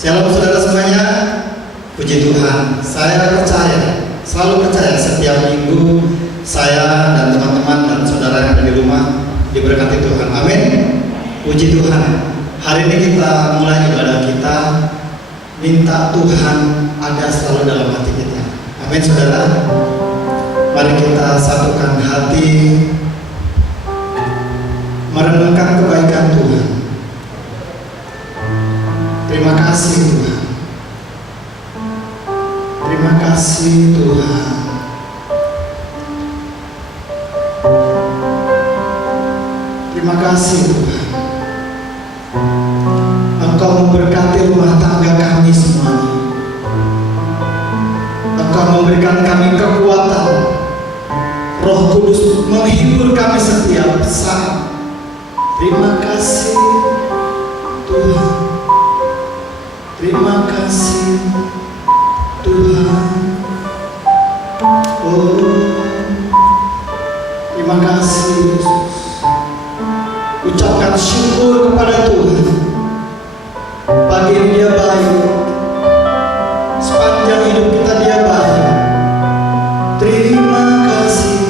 Shalom saudara semuanya, puji Tuhan. Saya percaya, selalu percaya setiap minggu saya dan teman-teman dan saudara yang ada di rumah diberkati Tuhan. Amin. Puji Tuhan. Hari ini kita mulai ibadah kita, minta Tuhan ada selalu dalam hati kita. Amin saudara. Mari kita satukan hati, merenungkan kebaikan Tuhan. Terima kasih Tuhan. Terima kasih Tuhan. Terima kasih Tuhan. Engkau memberkati rumah tangga kami semuanya. Engkau memberikan kami kekuatan. Roh Kudus menghibur kami setiap saat. Terima kasih Tuhan. Terima kasih Tuhan. Oh, terima kasih Yesus. Ucapkan syukur kepada Tuhan. Pagi ini Dia baik. Sepanjang hidup kita Dia baik. Terima kasih.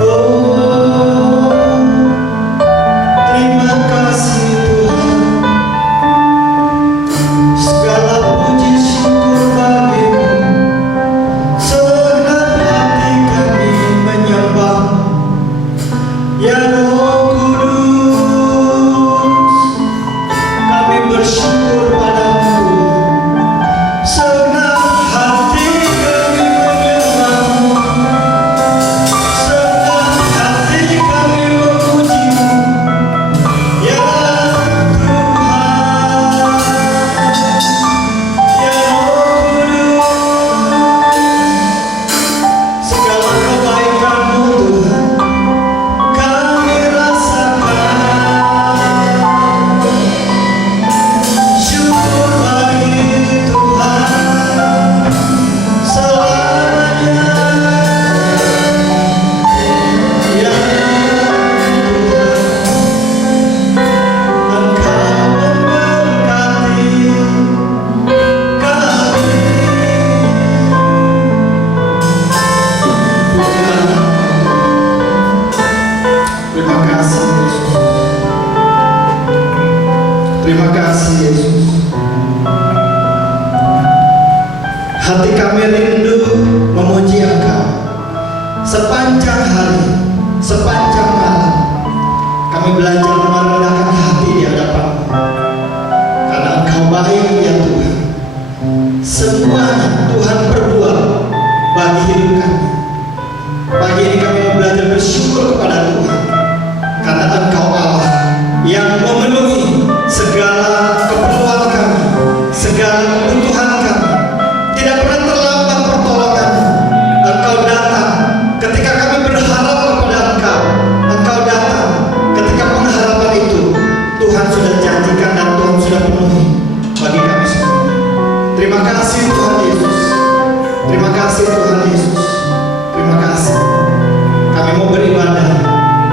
Oh, terima kasih Tuhan. Segala puji syukur bagimu. Segenap hati kami menyembah. Ya Roh Kudus, kami bersyukur padamu. Segenap hati kami menyembah-Mu. Segenap hati kami memuji-Mu. Ya Tuhan, ya Roh Kudus, segala kebaikan-Mu Tuhan kami rasakan. Syukur bagi Tuhan selamanya. Ya Tuhan, Engkau memberkati kami. Terima kasih Yesus. Terima kasih Yesus. Hati kami rindu memuji Engkau. Sepanjang hari, sepanjang malam, kami belajar merendahkan hati di hadapan-Mu. Karena Engkau baik ya Tuhan. Semuanya Tuhan perbuat bagi hidup kami. Pagi ini kami mau belajar bersyukur kepada Tuhan. Karena Engkau Allah yang memenuhi segala keperluan kami, segala kebutuhan kami. Tidak pernah terlambat pertolongan-Mu. Engkau datang ketika kami berharap kepada Engkau. Engkau datang ketika pengharapan itu Tuhan sudah janjikan dan Tuhan sudah penuhi bagi kami semua. Terima kasih Tuhan Yesus. Terima kasih Tuhan Yesus. Terima kasih. Kami mau beribadah.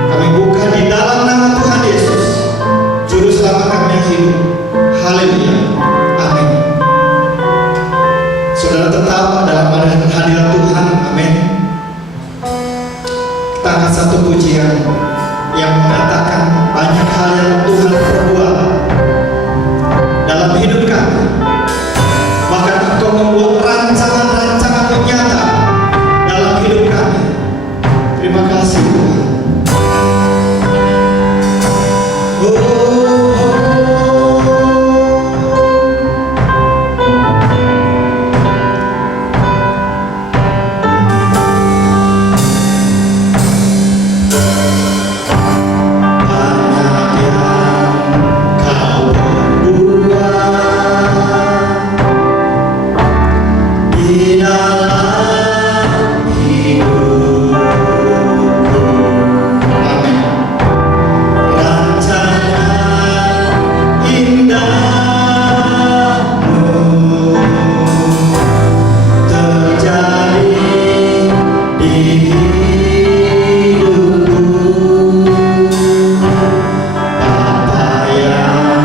Kami buka di dalam nama Tuhan Yesus, Juru Selamat kami yang hidup. Haleluya. Amin. Saudara tetap dalam hadirat Tuhan. Amin. Kita angkat satu pujian yang mengatakan banyak hal yang Tuhan perbuat dalam hidup kami. Bahkan Engkau membuat rancangan-rancangan nyata dalam hidup kami. Terima kasih Tuhan. Bapa yang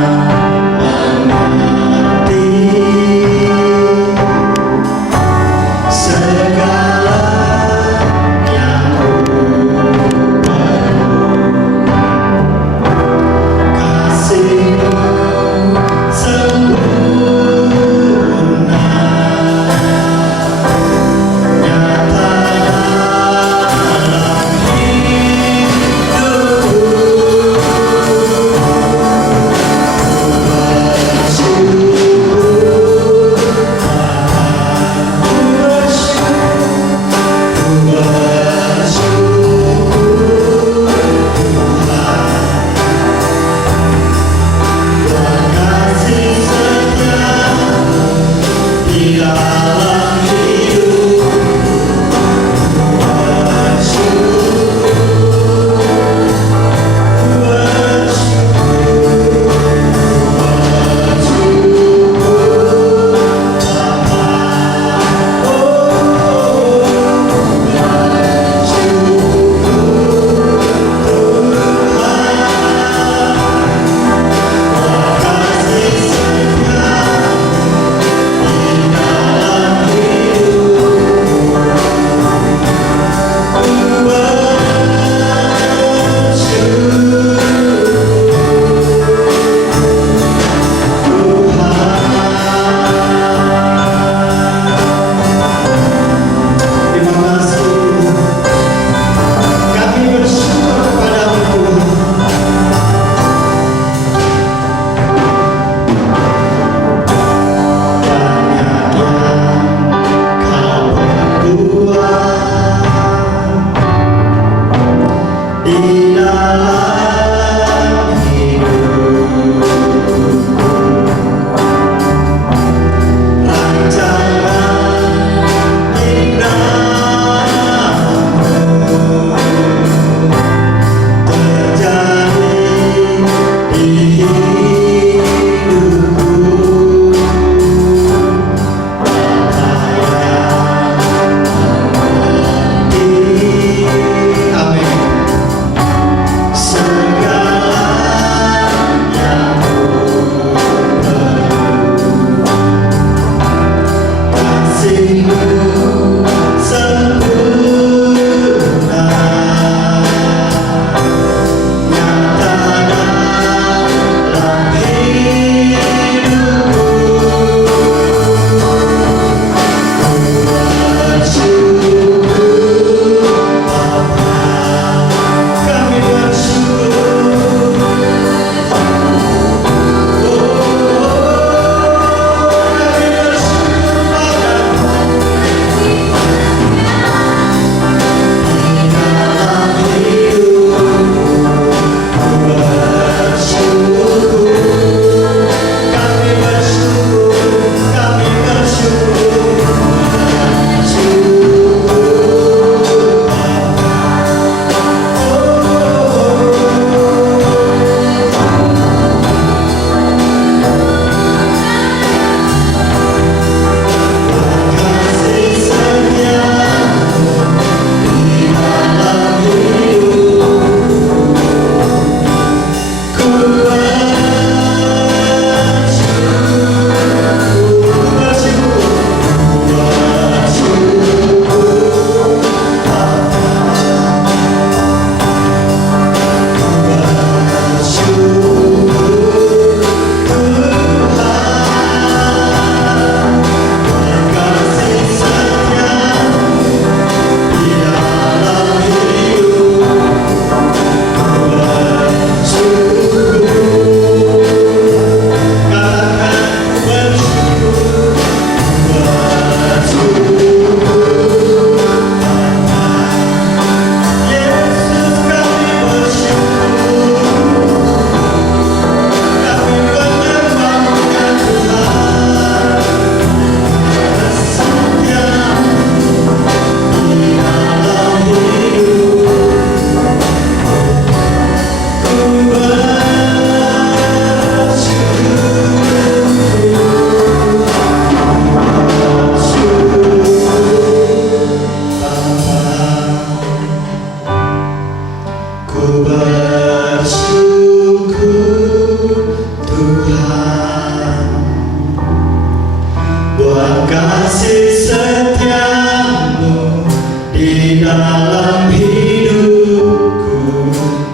dalam hidupku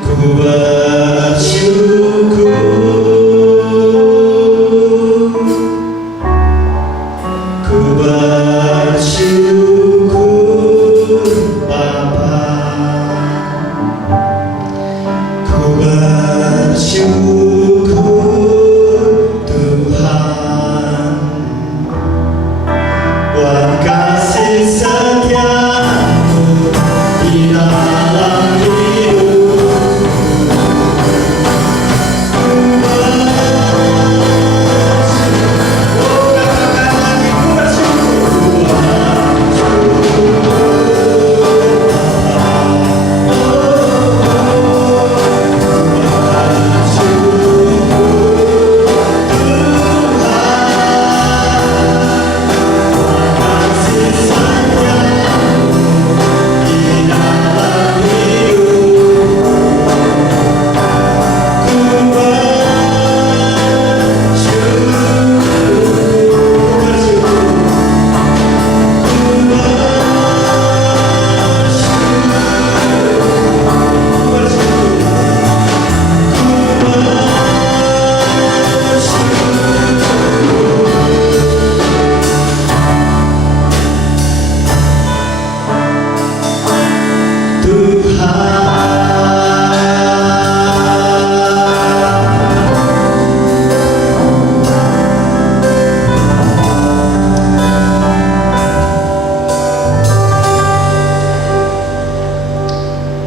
ku bersyukur, ku bersyukur Bapa, ku bersyukur Tuhan buat kasih setiamu di dalam hidupku.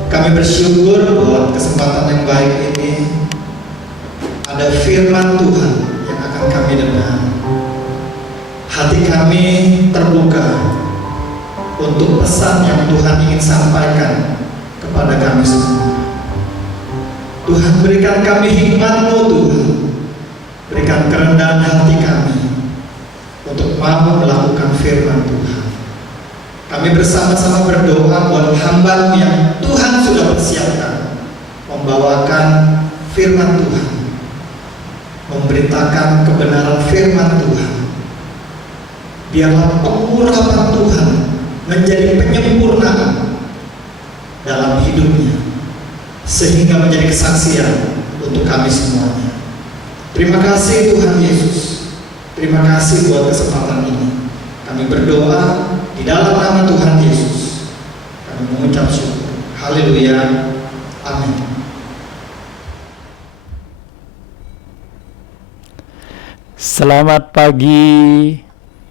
Kami bersyukur buat kesempatan yang baik ini. Ada firman Tuhan yang akan kami dengar. Hati kami terbuka untuk pesan yang Tuhan ingin sampaikan kepada kami semua. Tuhan, berikan kami hikmat-Mu Tuhan. Berikan kerendahan hati kami untuk mau melakukan firman Tuhan. Kami bersama-sama berdoa buat hamba yang Tuhan sudah persiapkan membawakan firman Tuhan, memberitakan kebenaran firman Tuhan. Biarlah pengurapan Tuhan menjadi penyempurnaan dalam hidupnya, sehingga menjadi kesaksian untuk kami semuanya. Terima kasih Tuhan Yesus. Terima kasih buat kesempatan ini. Kami berdoa di dalam nama Tuhan Yesus. Kami mengucap syukur. Haleluya. Amin. Selamat pagi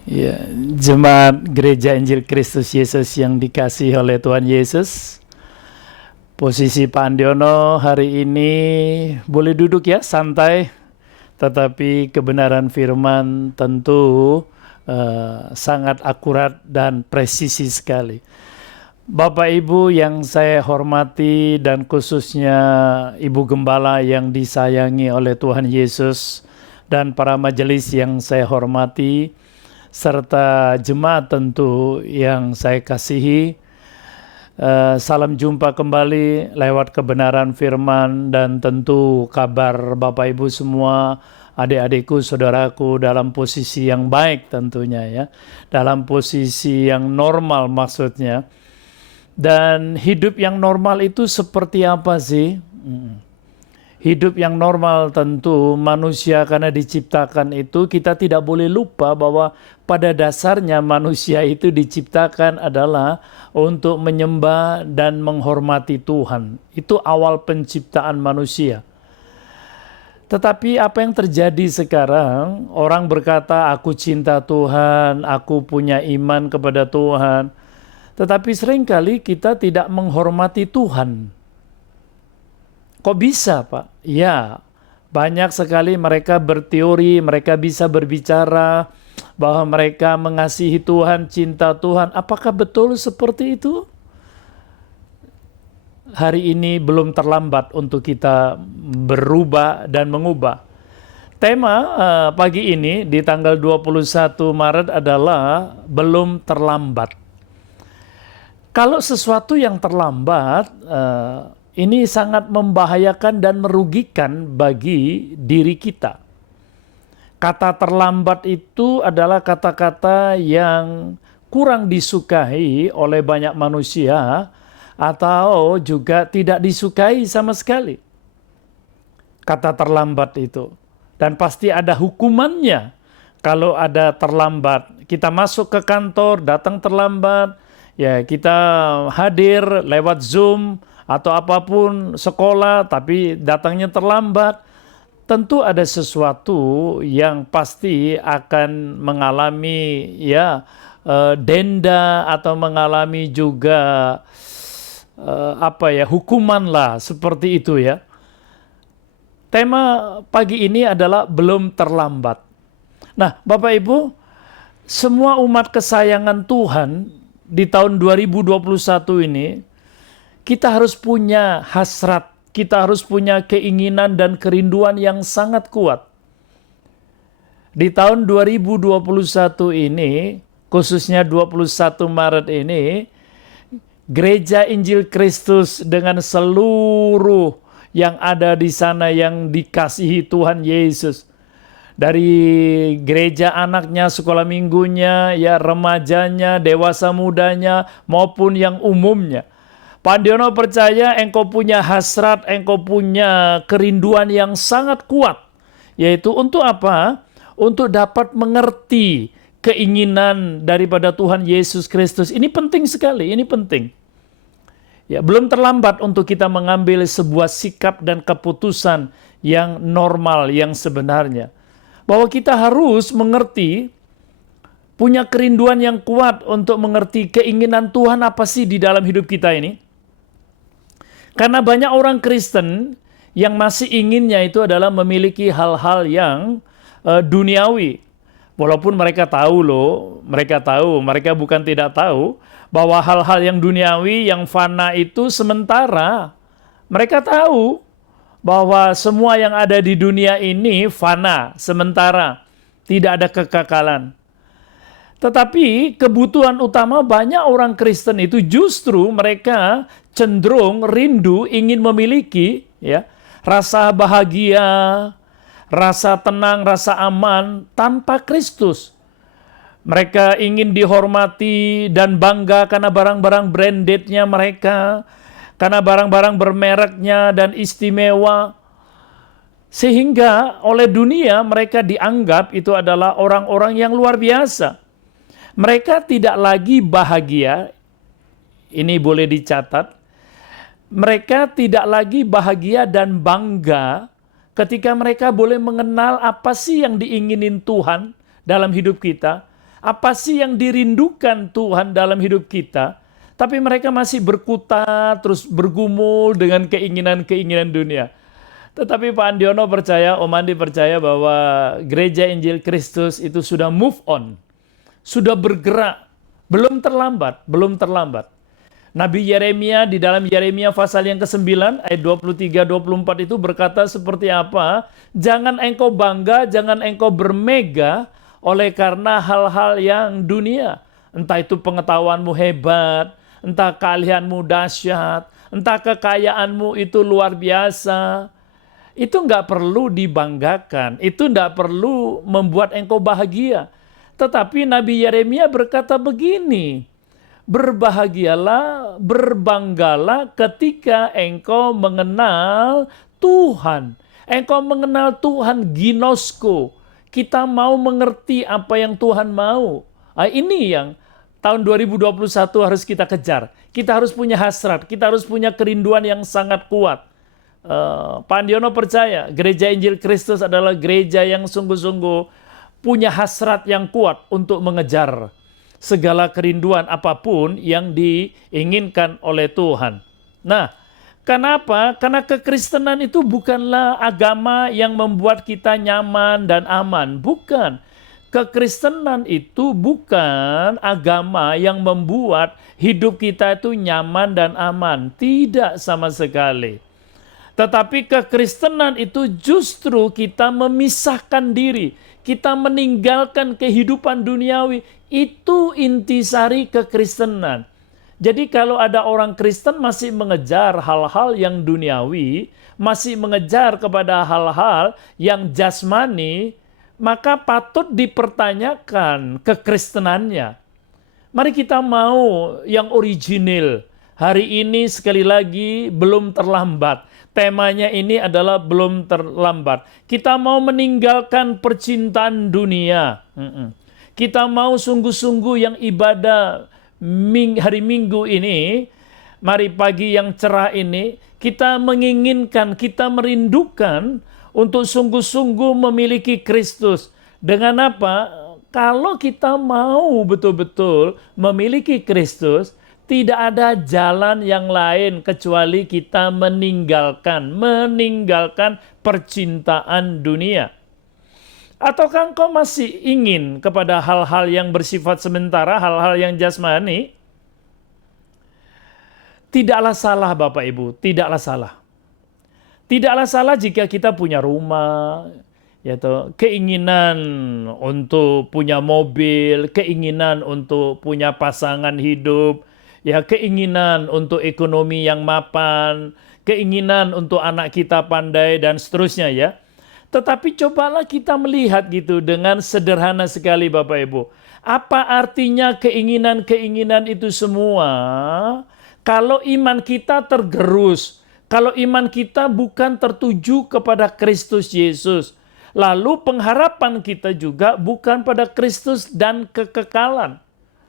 ya, jemaat Gereja Injil Kristus Yesus yang dikasihi oleh Tuhan Yesus. Posisi Pak Andiono hari ini boleh duduk ya, santai. Tetapi kebenaran firman tentu sangat akurat dan presisi sekali. Bapak Ibu yang saya hormati dan khususnya Ibu Gembala yang disayangi oleh Tuhan Yesus dan para majelis yang saya hormati serta jemaat tentu yang saya kasihi, salam jumpa kembali lewat kebenaran firman dan tentu kabar Bapak Ibu semua, adik-adikku, saudaraku dalam posisi yang baik tentunya ya. Dalam posisi yang normal maksudnya. Dan hidup yang normal itu seperti apa sih? Hidup yang normal tentu manusia karena diciptakan itu kita tidak boleh lupa bahwa pada dasarnya manusia itu diciptakan adalah untuk menyembah dan menghormati Tuhan. Itu awal penciptaan manusia. Tetapi apa yang terjadi sekarang, orang berkata aku cinta Tuhan, aku punya iman kepada Tuhan. Tetapi seringkali kita tidak menghormati Tuhan. Kok bisa Pak? Ya, banyak sekali mereka berteori, mereka bisa berbicara bahwa mereka mengasihi Tuhan, cinta Tuhan. Apakah betul seperti itu? Hari ini belum terlambat untuk kita berubah dan mengubah. Tema pagi ini di tanggal 21 Maret adalah belum terlambat. Kalau sesuatu yang terlambat, ini sangat membahayakan dan merugikan bagi diri kita. Kata terlambat itu adalah kata-kata yang kurang disukai oleh banyak manusia atau juga tidak disukai sama sekali. Kata terlambat itu. Dan pasti ada hukumannya kalau ada terlambat. Kita masuk ke kantor, datang terlambat, ya kita hadir lewat Zoom atau apapun sekolah tapi datangnya terlambat. Tentu ada sesuatu yang pasti akan mengalami denda atau mengalami juga hukuman lah seperti itu ya. Tema pagi ini adalah belum terlambat. Nah, Bapak Ibu, semua umat kesayangan Tuhan di tahun 2021 ini kita harus punya hasrat, kita harus punya keinginan dan kerinduan yang sangat kuat. Di tahun 2021 ini, khususnya 21 Maret ini, Gereja Injil Kristus dengan seluruh yang ada di sana yang dikasihi Tuhan Yesus. Dari gereja anaknya, sekolah minggunya, ya remajanya, dewasa mudanya, maupun yang umumnya. Pak Andiono percaya engkau punya hasrat, engkau punya kerinduan yang sangat kuat. Yaitu untuk apa? Untuk dapat mengerti keinginan daripada Tuhan Yesus Kristus. Ini penting sekali, ini penting. Ya, belum terlambat untuk kita mengambil sebuah sikap dan keputusan yang normal, yang sebenarnya. Bahwa kita harus mengerti, punya kerinduan yang kuat untuk mengerti keinginan Tuhan apa sih di dalam hidup kita ini. Karena banyak orang Kristen yang masih inginnya itu adalah memiliki hal-hal yang duniawi. Walaupun mereka tahu mereka bukan tidak tahu, bahwa hal-hal yang duniawi, yang fana itu sementara. Mereka tahu bahwa semua yang ada di dunia ini fana, sementara. Tidak ada kekekalan. Tetapi kebutuhan utama banyak orang Kristen itu justru mereka cenderung rindu ingin memiliki rasa bahagia, rasa tenang, rasa aman tanpa Kristus. Mereka ingin dihormati dan bangga karena barang-barang brandednya mereka, karena barang-barang bermereknya dan istimewa. Sehingga oleh dunia mereka dianggap itu adalah orang-orang yang luar biasa. Mereka tidak lagi bahagia, ini boleh dicatat, mereka tidak lagi bahagia dan bangga ketika mereka boleh mengenal apa sih yang diinginin Tuhan dalam hidup kita. Apa sih yang dirindukan Tuhan dalam hidup kita? Tapi mereka masih berkutat, terus bergumul dengan keinginan-keinginan dunia. Tetapi Pak Andiono percaya, Om Andi percaya bahwa Gereja Injil Kristus itu sudah move on. Sudah bergerak. Belum terlambat, belum terlambat. Nabi Yeremia di dalam Yeremia pasal yang ke-9 ayat 23-24 itu berkata seperti apa? Jangan engkau bangga, jangan engkau bermega oleh karena hal-hal yang dunia. Entah itu pengetahuanmu hebat, entah keahlianmu dahsyat, entah kekayaanmu itu luar biasa. Itu nggak perlu dibanggakan, itu nggak perlu membuat engkau bahagia. Tetapi Nabi Yeremia berkata begini, berbahagialah, berbanggalah ketika engkau mengenal Tuhan. Engkau mengenal Tuhan, ginosko. Kita mau mengerti apa yang Tuhan mau. Ini yang tahun 2021 harus kita kejar. Kita harus punya hasrat, kita harus punya kerinduan yang sangat kuat. Pak Andiono percaya Gereja Injil Kristus adalah gereja yang sungguh-sungguh punya hasrat yang kuat untuk mengejar segala kerinduan apapun yang diinginkan oleh Tuhan. Nah, kenapa? Karena kekristenan itu bukanlah agama yang membuat kita nyaman dan aman. Bukan. Kekristenan itu bukan agama yang membuat hidup kita itu nyaman dan aman. Tidak sama sekali. Tetapi kekristenan itu justru kita memisahkan diri. Kita meninggalkan kehidupan duniawi. Itu intisari kekristenan. Jadi kalau ada orang Kristen masih mengejar hal-hal yang duniawi, masih mengejar kepada hal-hal yang jasmani, maka patut dipertanyakan kekristenannya. Mari kita mau yang original. Hari ini sekali lagi belum terlambat. Temanya ini adalah belum terlambat. Kita mau meninggalkan percintaan dunia. Kita mau sungguh-sungguh yang ibadah hari Minggu ini, mari pagi yang cerah ini, kita menginginkan, kita merindukan untuk sungguh-sungguh memiliki Kristus. Dengan apa? Kalau kita mau betul-betul memiliki Kristus, tidak ada jalan yang lain kecuali kita meninggalkan percintaan dunia. Ataukah engkau masih ingin kepada hal-hal yang bersifat sementara, hal-hal yang jasmani? Tidaklah salah Bapak Ibu, tidaklah salah. Tidaklah salah jika kita punya rumah, yaitu keinginan untuk punya mobil, keinginan untuk punya pasangan hidup, ya keinginan untuk ekonomi yang mapan, keinginan untuk anak kita pandai dan seterusnya ya. Tetapi cobalah kita melihat gitu dengan sederhana sekali Bapak Ibu. Apa artinya keinginan-keinginan itu semua kalau iman kita tergerus, kalau iman kita bukan tertuju kepada Kristus Yesus. Lalu pengharapan kita juga bukan pada Kristus dan kekekalan.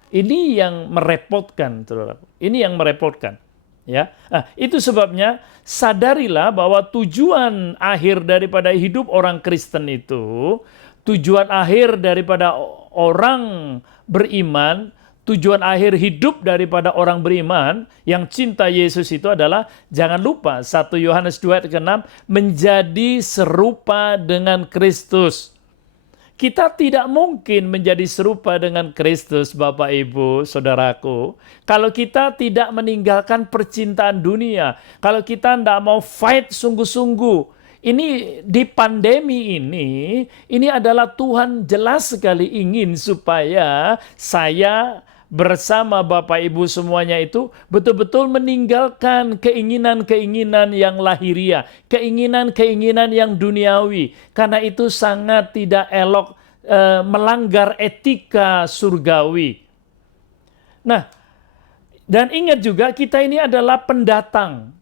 Ini yang merepotkan, saudaraku. Ini yang merepotkan. Ya, nah, itu sebabnya sadarilah bahwa tujuan akhir daripada hidup orang Kristen itu, tujuan akhir daripada orang beriman, tujuan akhir hidup daripada orang beriman yang cinta Yesus itu adalah, jangan lupa 1 Yohanes 2 ayat ke-6, menjadi serupa dengan Kristus. Kita tidak mungkin menjadi serupa dengan Kristus, Bapak Ibu, Saudaraku, kalau kita tidak meninggalkan percintaan dunia, kalau kita tidak mau fight sungguh-sungguh. Ini di pandemi ini adalah Tuhan jelas sekali ingin supaya saya bersama Bapak Ibu semuanya itu betul-betul meninggalkan keinginan-keinginan yang lahiriah, keinginan-keinginan yang duniawi. Karena itu sangat tidak elok, melanggar etika surgawi. Nah, dan ingat juga kita ini adalah pendatang.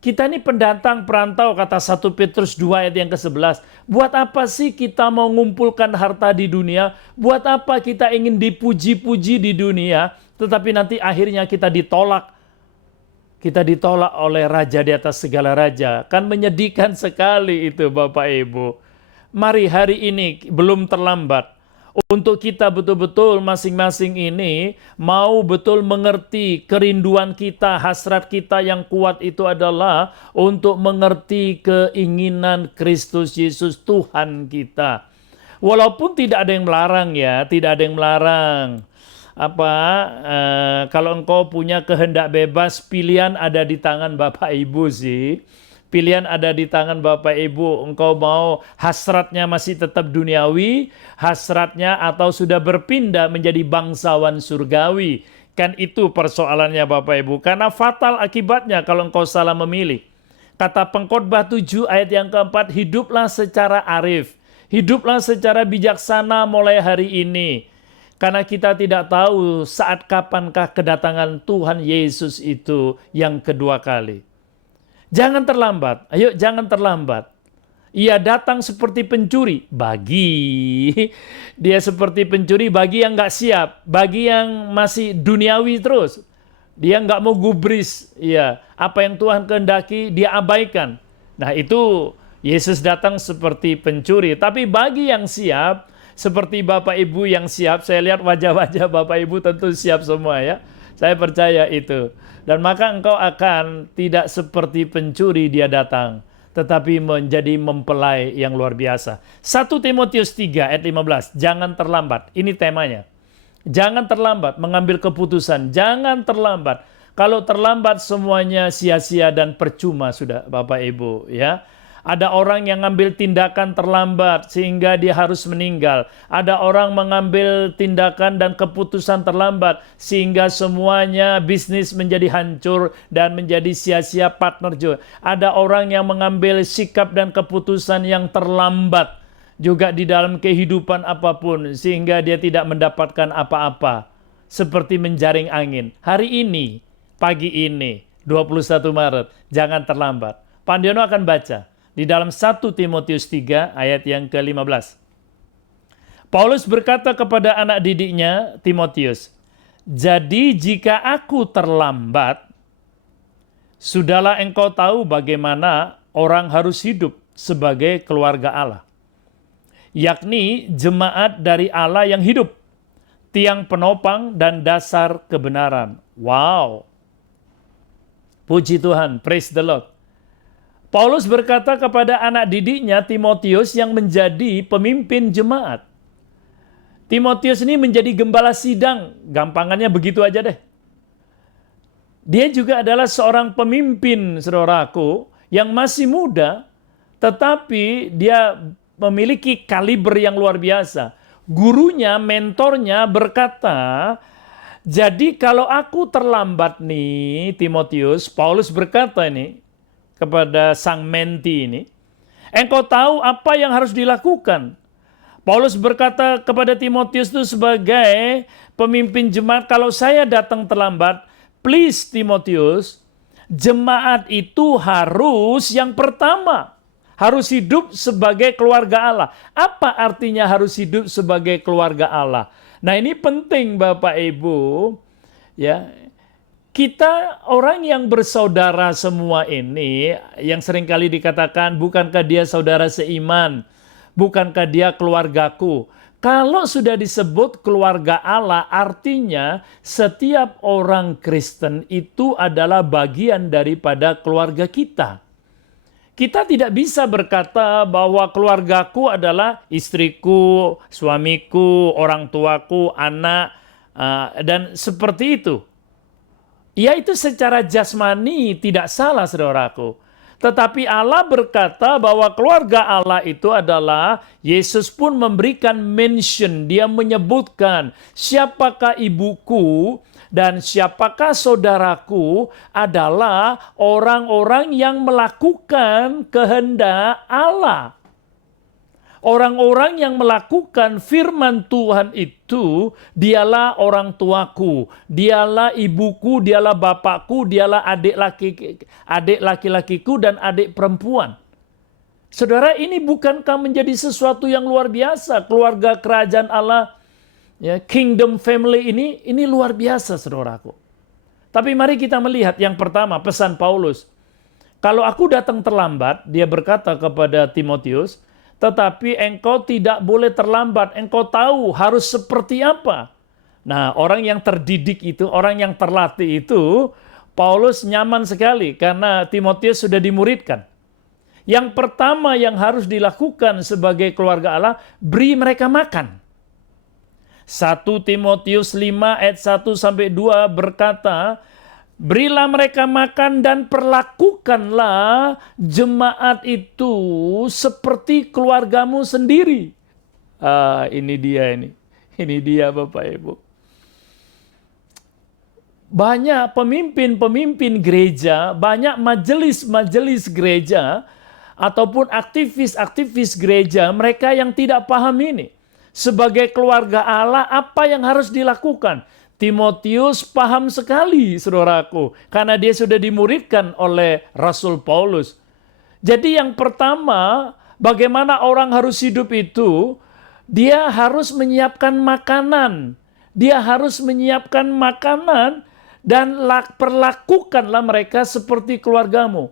Kita ini pendatang perantau, kata 1 Petrus 2 ayat yang ke-11. Buat apa sih kita mau mengumpulkan harta di dunia? Buat apa kita ingin dipuji-puji di dunia, tetapi nanti akhirnya kita ditolak. Kita ditolak oleh raja di atas segala raja. Kan menyedihkan sekali itu Bapak Ibu. Mari hari ini belum terlambat untuk kita betul-betul masing-masing ini mau betul mengerti kerinduan kita, hasrat kita yang kuat itu adalah untuk mengerti keinginan Kristus Yesus Tuhan kita. Walaupun tidak ada yang melarang ya, tidak ada yang melarang. Kalau engkau punya kehendak bebas, pilihan ada di tangan Bapak Ibu sih. Pilihan ada di tangan Bapak Ibu. Engkau mau hasratnya masih tetap duniawi, hasratnya atau sudah berpindah menjadi bangsawan surgawi. Kan itu persoalannya Bapak Ibu. Karena fatal akibatnya kalau engkau salah memilih. Kata Pengkhotbah 7 ayat yang keempat, hiduplah secara arif. Hiduplah secara bijaksana mulai hari ini. Karena kita tidak tahu saat kapankah kedatangan Tuhan Yesus itu yang kedua kali. Jangan terlambat, ayo jangan terlambat. Ia datang seperti pencuri, dia seperti pencuri bagi yang nggak siap, bagi yang masih duniawi terus. Dia nggak mau gubris, ya apa yang Tuhan kehendaki dia abaikan. Nah itu Yesus datang seperti pencuri, tapi bagi yang siap, seperti Bapak Ibu yang siap, saya lihat wajah-wajah Bapak Ibu tentu siap semua ya. Saya percaya itu. Dan maka engkau akan tidak seperti pencuri dia datang, tetapi menjadi mempelai yang luar biasa. 1 Timotius 3 ayat 15, jangan terlambat. Ini temanya. Jangan terlambat mengambil keputusan, jangan terlambat. Kalau terlambat semuanya sia-sia dan percuma sudah Bapak Ibu ya. Ada orang yang ngambil tindakan terlambat sehingga dia harus meninggal. Ada orang mengambil tindakan dan keputusan terlambat sehingga semuanya bisnis menjadi hancur dan menjadi sia-sia partner juga. Ada orang yang mengambil sikap dan keputusan yang terlambat juga di dalam kehidupan apapun sehingga dia tidak mendapatkan apa-apa. seperti menjaring angin. Hari ini, pagi ini, 21 Maret, jangan terlambat. Pandiono akan baca di dalam 1 Timotius 3 ayat yang ke-15. Paulus berkata kepada anak didiknya, Timotius, "Jadi jika aku terlambat, sudahlah engkau tahu bagaimana orang harus hidup sebagai keluarga Allah, yakni jemaat dari Allah yang hidup, tiang penopang dan dasar kebenaran." Wow. Puji Tuhan, praise the Lord. Paulus berkata kepada anak didiknya Timotius yang menjadi pemimpin jemaat. Timotius ini menjadi gembala sidang, gampangannya begitu aja deh. Dia juga adalah seorang pemimpin, saudaraku, yang masih muda, tetapi dia memiliki kaliber yang luar biasa. Gurunya, mentornya berkata, "Jadi kalau aku terlambat nih, Timotius," Paulus berkata ini kepada sang menti ini, "engkau tahu apa yang harus dilakukan." Paulus berkata kepada Timotius itu sebagai pemimpin jemaat, "Kalau saya datang terlambat, please Timotius, jemaat itu harus yang pertama, harus hidup sebagai keluarga Allah." Apa artinya harus hidup sebagai keluarga Allah? Nah, ini penting Bapak Ibu, ya. Kita orang yang bersaudara semua ini, yang seringkali dikatakan, bukankah dia saudara seiman? Bukankah dia keluargaku? Kalau sudah disebut keluarga Allah, artinya setiap orang Kristen itu adalah bagian daripada keluarga kita. Kita tidak bisa berkata bahwa keluargaku adalah istriku, suamiku, orang tuaku, anak, dan seperti itu. Ya, itu secara jasmani tidak salah, saudaraku. Tetapi Allah berkata bahwa keluarga Allah itu adalah, Yesus pun memberikan mention, dia menyebutkan siapakah ibuku dan siapakah saudaraku adalah orang-orang yang melakukan kehendak Allah. Orang-orang yang melakukan firman Tuhan itu, dialah orang tuaku, dialah ibuku, dialah bapakku, dialah adik laki-lakiku dan adik perempuan. Saudara, ini bukankah menjadi sesuatu yang luar biasa? Keluarga kerajaan Allah, ya, kingdom family ini luar biasa, saudaraku. Tapi mari kita melihat yang pertama, pesan Paulus. Kalau aku datang terlambat, dia berkata kepada Timotius, tetapi engkau tidak boleh terlambat. Engkau tahu harus seperti apa. Nah, orang yang terdidik itu, orang yang terlatih itu, Paulus nyaman sekali karena Timotius sudah dimuridkan. Yang pertama yang harus dilakukan sebagai keluarga Allah, beri mereka makan. 1 Timotius 5 ayat 1-2 berkata, "Berilah mereka makan dan perlakukanlah jemaat itu seperti keluargamu sendiri." Ini dia Bapak Ibu. Banyak pemimpin-pemimpin gereja, banyak majelis-majelis gereja, ataupun aktivis-aktivis gereja, mereka yang tidak paham ini. Sebagai keluarga Allah, apa yang harus dilakukan? Timotius paham sekali, saudaraku, karena dia sudah dimuridkan oleh Rasul Paulus. Jadi yang pertama, bagaimana orang harus hidup itu, dia harus menyiapkan makanan. Dia harus menyiapkan makanan dan perlakukanlah mereka seperti keluargamu.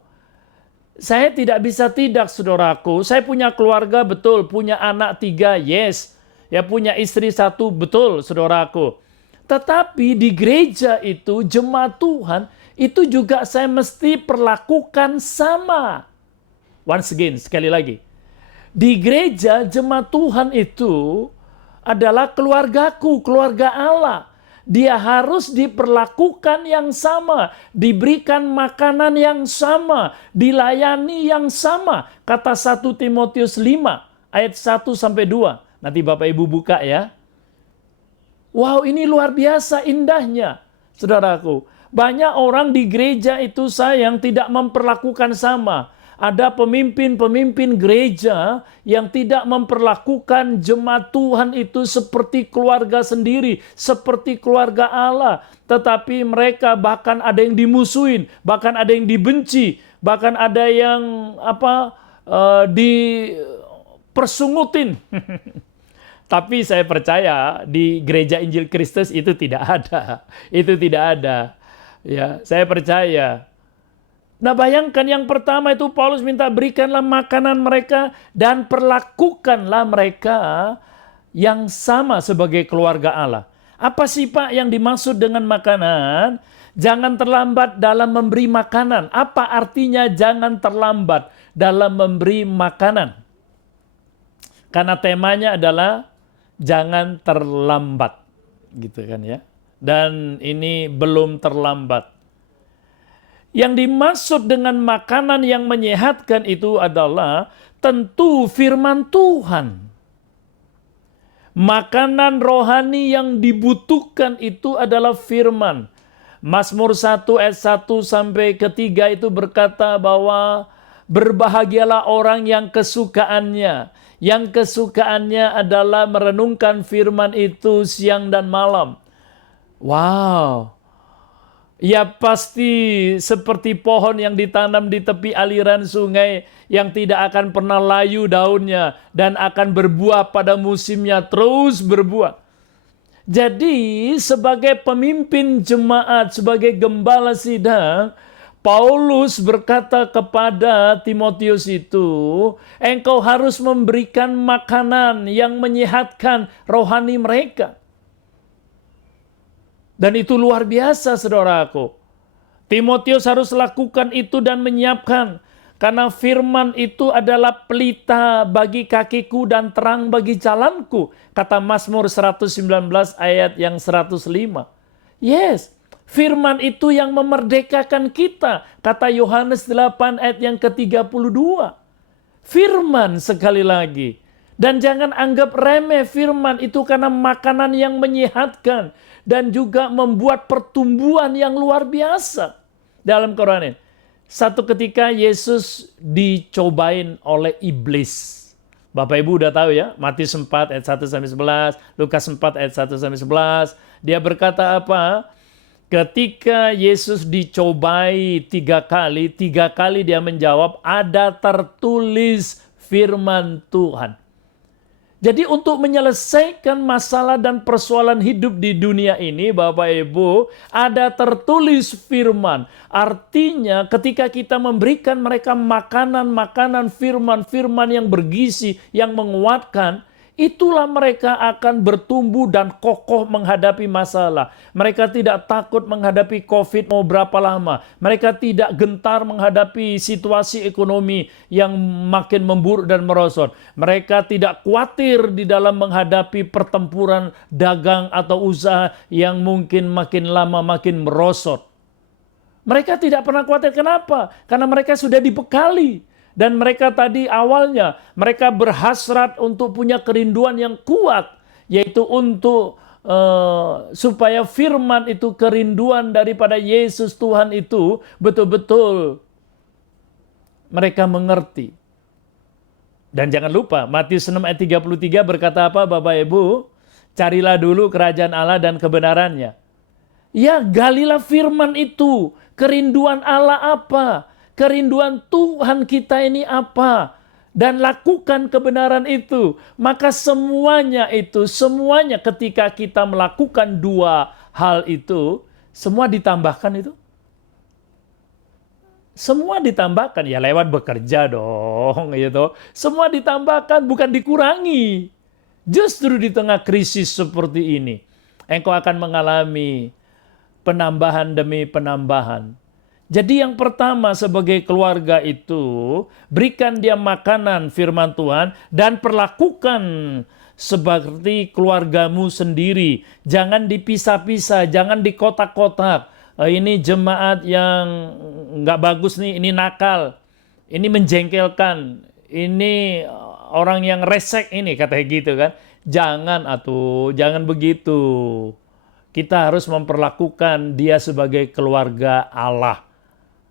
Saya tidak bisa tidak, saudaraku. Saya punya keluarga, betul. Punya anak 3, yes. Ya, punya istri 1, betul, saudaraku. Tetapi di gereja itu, jemaat Tuhan, itu juga saya mesti perlakukan sama. Once again, sekali lagi. Di gereja, jemaat Tuhan itu adalah keluargaku, keluarga Allah. Dia harus diperlakukan yang sama, diberikan makanan yang sama, dilayani yang sama. Kata 1 Timotius 5, ayat 1-2. Nanti Bapak Ibu buka ya. Wow, ini luar biasa indahnya, saudaraku. Banyak orang di gereja itu sayang tidak memperlakukan sama. ada pemimpin-pemimpin gereja yang tidak memperlakukan jemaat Tuhan itu seperti keluarga sendiri, seperti keluarga Allah. Tetapi mereka bahkan ada yang dimusuhin, bahkan ada yang dibenci, bahkan ada yang dipersungutin. Tapi saya percaya di gereja Injil Kristus itu tidak ada. Itu tidak ada. Ya, saya percaya. Nah, bayangkan yang pertama itu Paulus minta berikanlah makanan mereka dan perlakukanlah mereka yang sama sebagai keluarga Allah. Apa sih Pak yang dimaksud dengan makanan? Jangan terlambat dalam memberi makanan. Apa artinya jangan terlambat dalam memberi makanan? Karena temanya adalah jangan terlambat, gitu kan ya. Dan ini belum terlambat. Yang dimaksud dengan makanan yang menyehatkan itu adalah tentu firman Tuhan. Makanan rohani yang dibutuhkan itu adalah firman. Mazmur 1 ayat 1 sampai ke 3 itu berkata bahwa berbahagialah orang yang kesukaannya adalah merenungkan firman itu siang dan malam. Wow. Ya pasti seperti pohon yang ditanam di tepi aliran sungai yang tidak akan pernah layu daunnya dan akan berbuah pada musimnya, terus berbuah. Jadi sebagai pemimpin jemaat, sebagai gembala sidang, Paulus berkata kepada Timotius itu, engkau harus memberikan makanan yang menyehatkan rohani mereka. Dan itu luar biasa, saudaraku. Timotius harus lakukan itu dan menyiapkan. Karena firman itu adalah pelita bagi kakiku dan terang bagi jalanku. Kata Mazmur 119 ayat yang 105. Yes, firman itu yang memerdekakan kita. Kata Yohanes 8 ayat yang ke-32. Firman sekali lagi. Dan jangan anggap remeh firman itu karena makanan yang menyehatkan. Dan juga membuat pertumbuhan yang luar biasa. Dalam Quran ini. Satu ketika Yesus dicobain oleh iblis. Bapak Ibu udah tahu ya. Matius 4 ayat 1 sampai 11. Lukas 4 ayat 1 sampai 11. Dia berkata apa? Ketika Yesus dicobai 3 kali dia menjawab, ada tertulis firman Tuhan. Jadi untuk menyelesaikan masalah dan persoalan hidup di dunia ini, Bapak Ibu, ada tertulis firman. Artinya ketika kita memberikan mereka makanan-makanan firman-firman yang bergizi, yang menguatkan, itulah mereka akan bertumbuh dan kokoh menghadapi masalah. Mereka tidak takut menghadapi COVID mau berapa lama. Mereka tidak gentar menghadapi situasi ekonomi yang makin memburuk dan merosot. Mereka tidak khawatir di dalam menghadapi pertempuran dagang atau usaha yang mungkin makin lama makin merosot. Mereka tidak pernah khawatir. Kenapa? Karena mereka sudah dibekali. Dan mereka tadi awalnya, mereka berhasrat untuk punya kerinduan yang kuat. Yaitu untuk supaya firman itu, kerinduan daripada Yesus Tuhan itu betul-betul mereka mengerti. Dan jangan lupa, Matius 6 ayat 33 berkata apa Bapak Ibu? Carilah dulu kerajaan Allah dan kebenarannya. Ya, galilah firman itu. Kerinduan Allah apa? Kerinduan Tuhan kita ini apa? Dan lakukan kebenaran itu. Maka semuanya ketika kita melakukan dua hal itu, semua ditambahkan itu. Semua ditambahkan, ya lewat bekerja dong. Gitu. Semua ditambahkan, bukan dikurangi. Justru di tengah krisis seperti ini, engkau akan mengalami penambahan demi penambahan. Jadi yang pertama sebagai keluarga itu, berikan dia makanan firman Tuhan dan perlakukan seperti keluargamu sendiri. Jangan dipisah-pisah, jangan dikotak-kotak. Ini jemaat yang nggak bagus nih, ini nakal, ini menjengkelkan, ini orang yang resek ini, katanya gitu kan. Jangan jangan begitu. Kita harus memperlakukan dia sebagai keluarga Allah.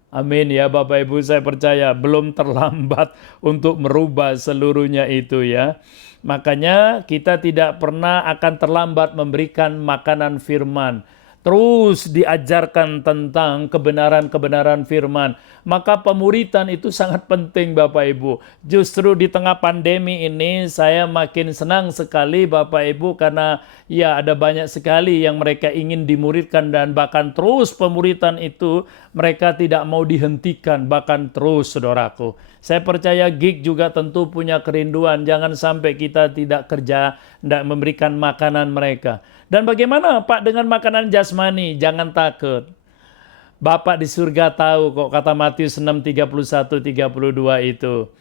Amin ya Bapak Ibu, saya percaya belum terlambat untuk merubah seluruhnya itu ya. Makanya kita tidak pernah akan terlambat memberikan makanan firman. Terus diajarkan tentang kebenaran-kebenaran firman. Maka pemuritan itu sangat penting Bapak Ibu. Justru di tengah pandemi ini saya makin senang sekali Bapak Ibu, karena ya ada banyak sekali yang mereka ingin dimuridkan, dan bahkan terus pemuritan itu mereka tidak mau dihentikan, bahkan terus saudaraku. Saya percaya GIG juga tentu punya kerinduan, jangan sampai kita tidak kerja, tidak memberikan makanan mereka. Dan bagaimana Pak dengan makanan jasmani? Jangan takut. Bapak di surga tahu kok, kata Matius 6:31-32 itu.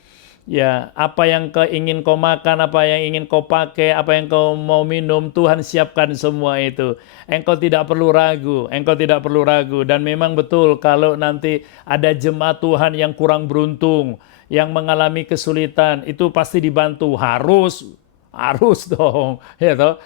Ya, apa yang kau ingin kau makan, apa yang ingin kau pakai, apa yang kau mau minum, Tuhan siapkan semua itu. Engkau tidak perlu ragu, engkau tidak perlu ragu. Dan memang betul kalau nanti ada jemaat Tuhan yang kurang beruntung, yang mengalami kesulitan, itu pasti dibantu. Harus dong, ya toh.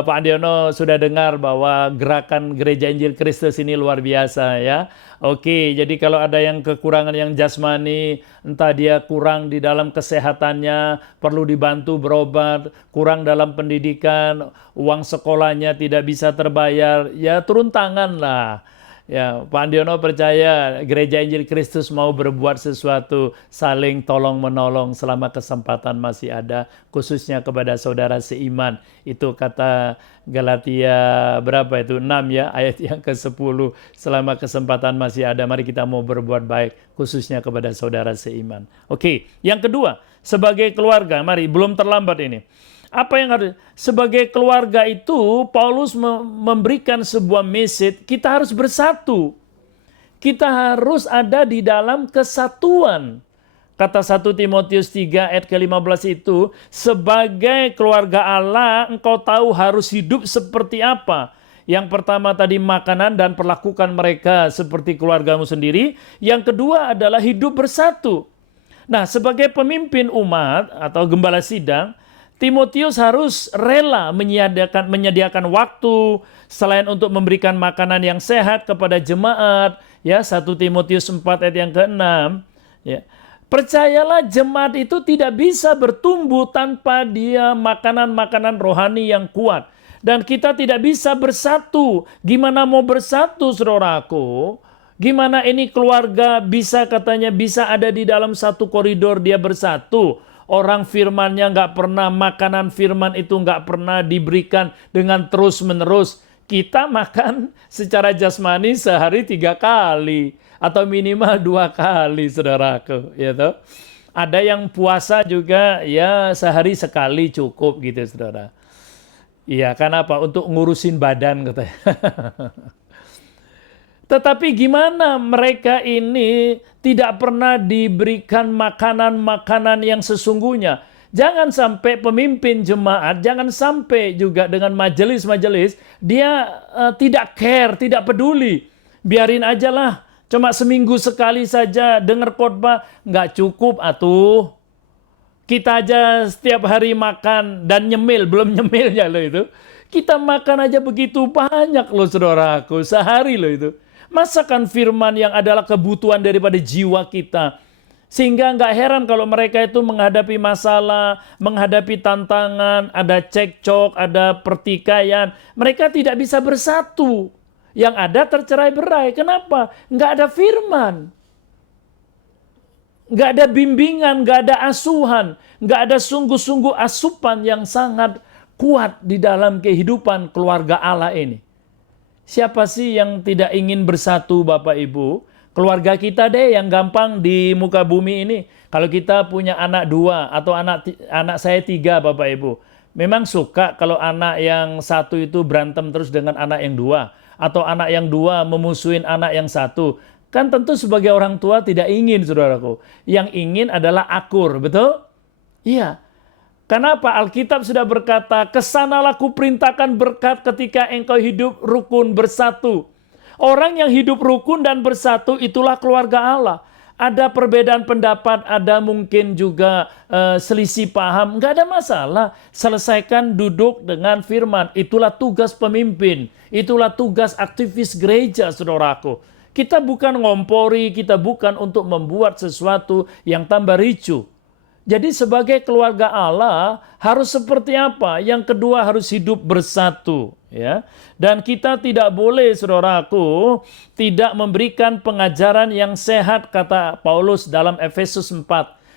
Pak Andiono sudah dengar bahwa gerakan Gereja Injil Kristus ini luar biasa ya. Oke, jadi kalau ada yang kekurangan yang jasmani, entah dia kurang di dalam kesehatannya, perlu dibantu berobat, kurang dalam pendidikan, uang sekolahnya tidak bisa terbayar, ya turun tangan lah. Ya, Pak Andiono percaya Gereja Injil Kristus mau berbuat sesuatu, saling tolong-menolong selama kesempatan masih ada, khususnya kepada saudara seiman. Itu kata Galatia berapa itu? 6 ya, ayat yang ke-10. Selama kesempatan masih ada, mari kita mau berbuat baik, khususnya kepada saudara seiman. Oke, yang kedua, sebagai keluarga, mari, belum terlambat ini. Apa yang harus sebagai keluarga itu, Paulus memberikan sebuah message, kita harus bersatu. Kita harus ada di dalam kesatuan. Kata 1 Timotius 3 ayat ke-15 itu, sebagai keluarga Allah engkau tahu harus hidup seperti apa. Yang pertama tadi makanan dan perlakukan mereka seperti keluargamu sendiri. Yang kedua adalah hidup bersatu. Nah, sebagai pemimpin umat atau gembala sidang, Timotius harus rela menyediakan waktu selain untuk memberikan makanan yang sehat kepada jemaat, ya 1 Timotius 4 ayat yang ke-6, ya. Percayalah jemaat itu tidak bisa bertumbuh tanpa dia makanan-makanan rohani yang kuat. Dan kita tidak bisa bersatu. Gimana mau bersatu, saudaraku? Gimana ini keluarga bisa katanya bisa ada di dalam satu koridor dia bersatu? Orang firmannya nggak pernah, makanan firman itu nggak pernah diberikan dengan terus-menerus. Kita makan secara jasmani sehari 3 kali atau minimal 2 kali, saudaraku. Ya toh? Ada yang puasa juga ya sehari sekali cukup gitu, saudara. Iya, kenapa? Untuk ngurusin badan katanya. Tetapi gimana mereka ini tidak pernah diberikan makanan-makanan yang sesungguhnya. Jangan sampai pemimpin jemaat, jangan sampai juga dengan majelis-majelis, dia tidak care, tidak peduli. Biarin aja lah, cuma seminggu sekali saja dengar khotbah, nggak cukup atuh. Kita aja setiap hari makan dan nyemil, belum nyemilnya loh itu. Kita makan aja begitu banyak loh saudaraku, sehari loh itu. Masakan firman yang adalah kebutuhan daripada jiwa kita. Sehingga nggak heran kalau mereka itu menghadapi masalah, menghadapi tantangan, ada cekcok, ada pertikaian. Mereka tidak bisa bersatu. Yang ada tercerai-berai. Kenapa? Nggak ada firman. Nggak ada bimbingan, nggak ada asuhan. Nggak ada sungguh-sungguh asupan yang sangat kuat di dalam kehidupan keluarga Allah ini. Siapa sih yang tidak ingin bersatu Bapak Ibu? Keluarga kita deh yang gampang di muka bumi ini. Kalau kita punya anak 2 atau anak saya 3 Bapak Ibu. Memang suka kalau anak yang 1 itu berantem terus dengan anak yang 2. Atau anak yang 2 memusuhin anak yang 1. Kan tentu sebagai orang tua tidak ingin saudaraku. Yang ingin adalah akur, betul? Iya. Kenapa? Alkitab sudah berkata, kesanalah kuperintahkan berkat ketika engkau hidup rukun bersatu. Orang yang hidup rukun dan bersatu itulah keluarga Allah. Ada perbedaan pendapat, ada mungkin juga selisih paham. Nggak ada masalah. Selesaikan duduk dengan firman. Itulah tugas pemimpin. Itulah tugas aktivis gereja, saudaraku. Kita bukan ngompori, kita bukan untuk membuat sesuatu yang tambah ricu. Jadi sebagai keluarga Allah harus seperti apa? Yang kedua harus hidup bersatu, ya. Dan kita tidak boleh, saudaraku, tidak memberikan pengajaran yang sehat, kata Paulus dalam Efesus 4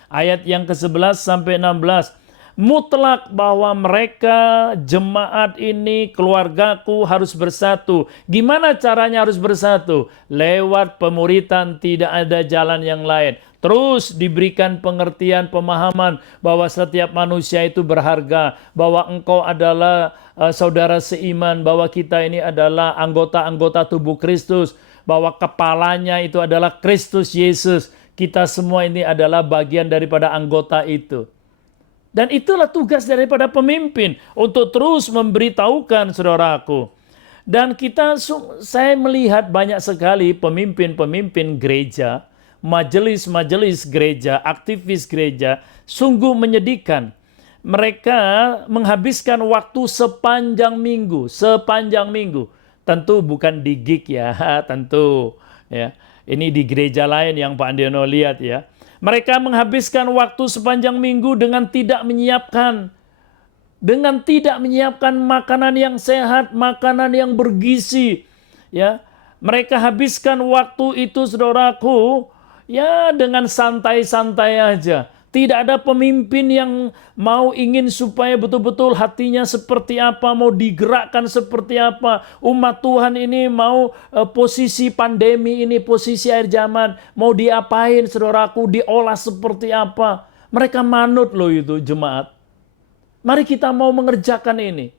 ayat yang ke-11 sampai 16. Mutlak bahwa mereka jemaat ini, keluargaku harus bersatu. Gimana caranya harus bersatu? Lewat pemuritan, tidak ada jalan yang lain. Terus diberikan pengertian, pemahaman bahwa setiap manusia itu berharga, bahwa engkau adalah saudara seiman, bahwa kita ini adalah anggota-anggota tubuh Kristus, bahwa kepalanya itu adalah Kristus Yesus. Kita semua ini adalah bagian daripada anggota itu. Dan itulah tugas daripada pemimpin untuk terus memberitahukan, saudaraku. Dan saya melihat banyak sekali pemimpin-pemimpin gereja, majelis-majelis gereja, aktivis gereja, sungguh menyedihkan. Mereka menghabiskan waktu sepanjang minggu. Tentu bukan di GIG ya, tentu ya. Ini di gereja lain yang Pak Andiono lihat ya. Mereka menghabiskan waktu sepanjang minggu dengan tidak menyiapkan makanan yang sehat, makanan yang bergizi, ya. Mereka habiskan waktu itu, saudaraku, ya dengan santai-santai aja. Tidak ada pemimpin yang mau ingin supaya betul-betul hatinya seperti apa, mau digerakkan seperti apa. Umat Tuhan ini mau posisi pandemi ini, posisi akhir zaman, mau diapain, saudaraku, diolah seperti apa. Mereka manut loh itu jemaat. Mari kita mau mengerjakan ini.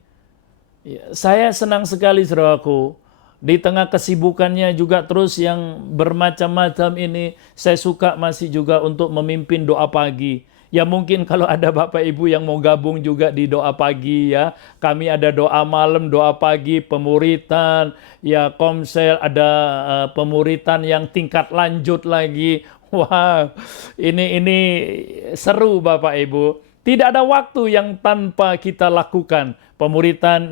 Ya, saya senang sekali, saudaraku. Di tengah kesibukannya juga terus yang bermacam-macam ini, saya suka masih juga untuk memimpin doa pagi. Ya mungkin kalau ada Bapak Ibu yang mau gabung juga di doa pagi ya. Kami ada doa malam, doa pagi, pemuritan, ya komsel, ada pemuritan yang tingkat lanjut lagi. Wah, ini seru Bapak Ibu. Tidak ada waktu yang tanpa kita lakukan. Pemuritan,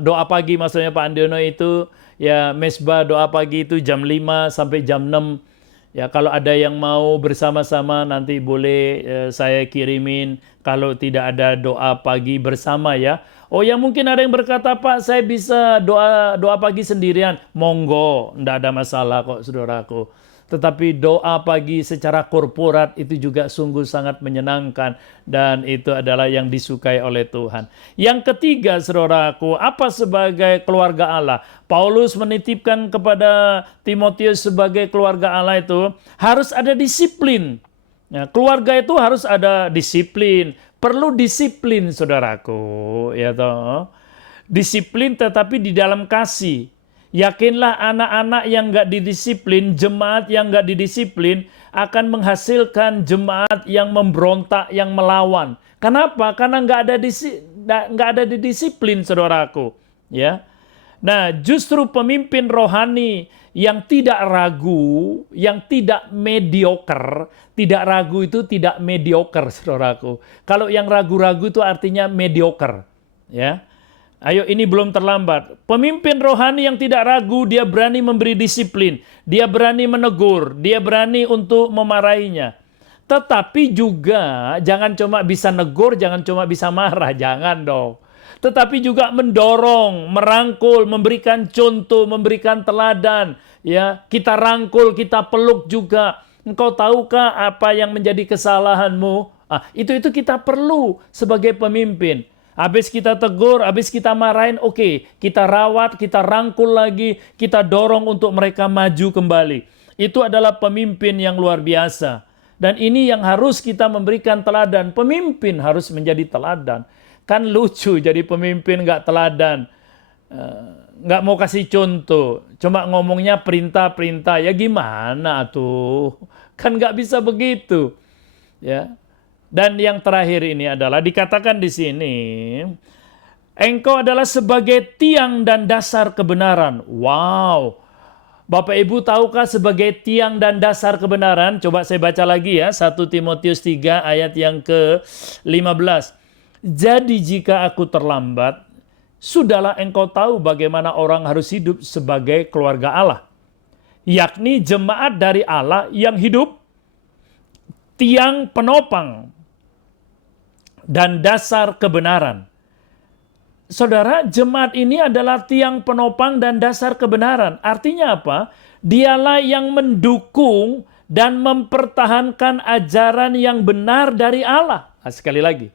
doa pagi maksudnya Pak Andiono itu, ya mesbah doa pagi itu jam 5 sampai jam 6. Ya kalau ada yang mau bersama-sama nanti boleh saya kirimin kalau tidak ada doa pagi bersama ya. Oh ya mungkin ada yang berkata, Pak saya bisa doa pagi sendirian. Monggo, enggak ada masalah kok saudaraku. Tetapi doa pagi secara korporat itu juga sungguh sangat menyenangkan dan itu adalah yang disukai oleh Tuhan. Yang ketiga, saudaraku, apa sebagai keluarga Allah? Paulus menitipkan kepada Timotius sebagai keluarga Allah itu harus ada disiplin. Ya, keluarga itu harus ada disiplin, perlu disiplin, saudaraku, ya toh. Disiplin tetapi di dalam kasih. Yakinlah anak-anak yang nggak didisiplin, jemaat yang nggak didisiplin akan menghasilkan jemaat yang memberontak, yang melawan. Kenapa? Karena nggak ada didisiplin, saudaraku. Ya, nah justru pemimpin rohani yang tidak ragu, yang tidak mediocre, tidak ragu itu tidak mediocre, saudaraku. Kalau yang ragu-ragu itu artinya mediocre, ya. Ayo ini belum terlambat. Pemimpin rohani yang tidak ragu, dia berani memberi disiplin. Dia berani menegur. Dia berani untuk memarahinya. Tetapi juga jangan cuma bisa negur, jangan cuma bisa marah. Jangan dong. Tetapi juga mendorong, merangkul, memberikan contoh, memberikan teladan. Ya, kita rangkul, kita peluk juga. Engkau tahukah apa yang menjadi kesalahanmu? Itu kita perlu sebagai pemimpin. Habis kita tegur, habis kita marahin, oke, kita rawat, kita rangkul lagi, kita dorong untuk mereka maju kembali. Itu adalah pemimpin yang luar biasa. Dan ini yang harus kita memberikan teladan. Pemimpin harus menjadi teladan. Kan lucu jadi pemimpin nggak teladan. Nggak mau kasih contoh. Cuma ngomongnya perintah-perintah. Ya gimana tuh? Kan nggak bisa begitu. Ya. Dan yang terakhir ini adalah dikatakan di sini, engkau adalah sebagai tiang dan dasar kebenaran. Wow. Bapak Ibu tahukah sebagai tiang dan dasar kebenaran? Coba saya baca lagi ya, 1 Timotius 3 ayat yang ke-15. Jadi jika aku terlambat, sudahlah engkau tahu bagaimana orang harus hidup sebagai keluarga Allah, yakni jemaat dari Allah yang hidup, tiang penopang dan dasar kebenaran. Saudara, jemaat ini adalah tiang penopang dan dasar kebenaran. Artinya apa? Dialah yang mendukung dan mempertahankan ajaran yang benar dari Allah. Sekali lagi,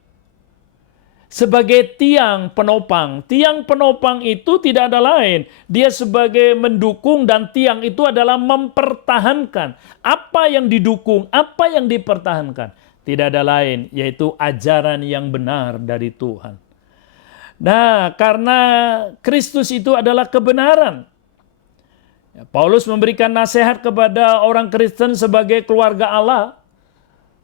sebagai tiang penopang itu tidak ada lain. Dia sebagai mendukung, dan tiang itu adalah mempertahankan. Apa yang didukung, apa yang dipertahankan? Tidak ada lain, yaitu ajaran yang benar dari Tuhan. Nah, karena Kristus itu adalah kebenaran, Paulus memberikan nasihat kepada orang Kristen sebagai keluarga Allah.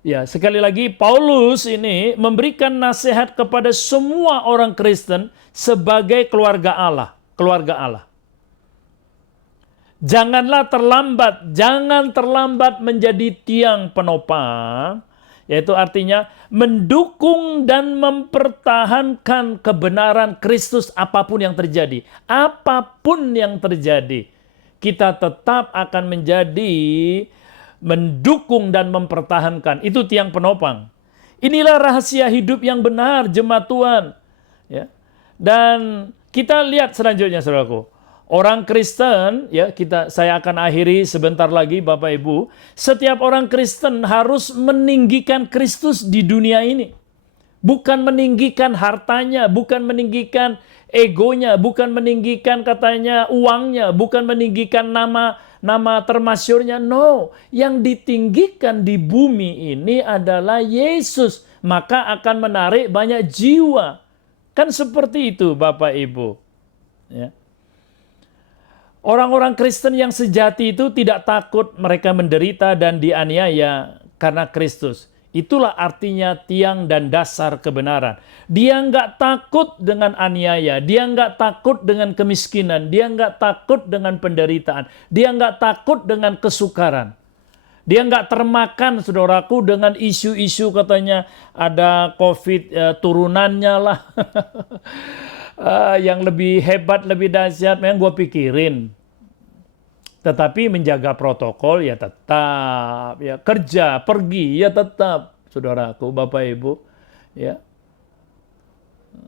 Ya, sekali lagi Paulus ini memberikan nasihat kepada semua orang Kristen sebagai keluarga Allah, Jangan terlambat menjadi tiang penopang, yaitu artinya mendukung dan mempertahankan kebenaran Kristus apapun yang terjadi. Apapun yang terjadi, kita tetap akan menjadi mendukung dan mempertahankan. Itu tiang penopang. Inilah rahasia hidup yang benar, jemaat Tuhan. Ya. Dan kita lihat selanjutnya, saudaraku. Orang Kristen, ya, saya akan akhiri sebentar lagi, Bapak Ibu. Setiap orang Kristen harus meninggikan Kristus di dunia ini. Bukan meninggikan hartanya, bukan meninggikan egonya, bukan meninggikan katanya uangnya, bukan meninggikan nama termasyurnya. No, yang ditinggikan di bumi ini adalah Yesus. Maka akan menarik banyak jiwa. Kan seperti itu, Bapak Ibu. Ya. Orang-orang Kristen yang sejati itu tidak takut mereka menderita dan dianiaya karena Kristus. Itulah artinya tiang dan dasar kebenaran. Dia nggak takut dengan aniaya, dia nggak takut dengan kemiskinan, dia nggak takut dengan penderitaan, dia nggak takut dengan kesukaran. Dia nggak termakan, saudaraku, dengan isu-isu katanya ada COVID turunannya lah. Yang lebih hebat, lebih dahsyat, memang gue pikirin. Tetapi menjaga protokol ya tetap, ya kerja, pergi ya tetap, saudaraku, Bapak Ibu, ya.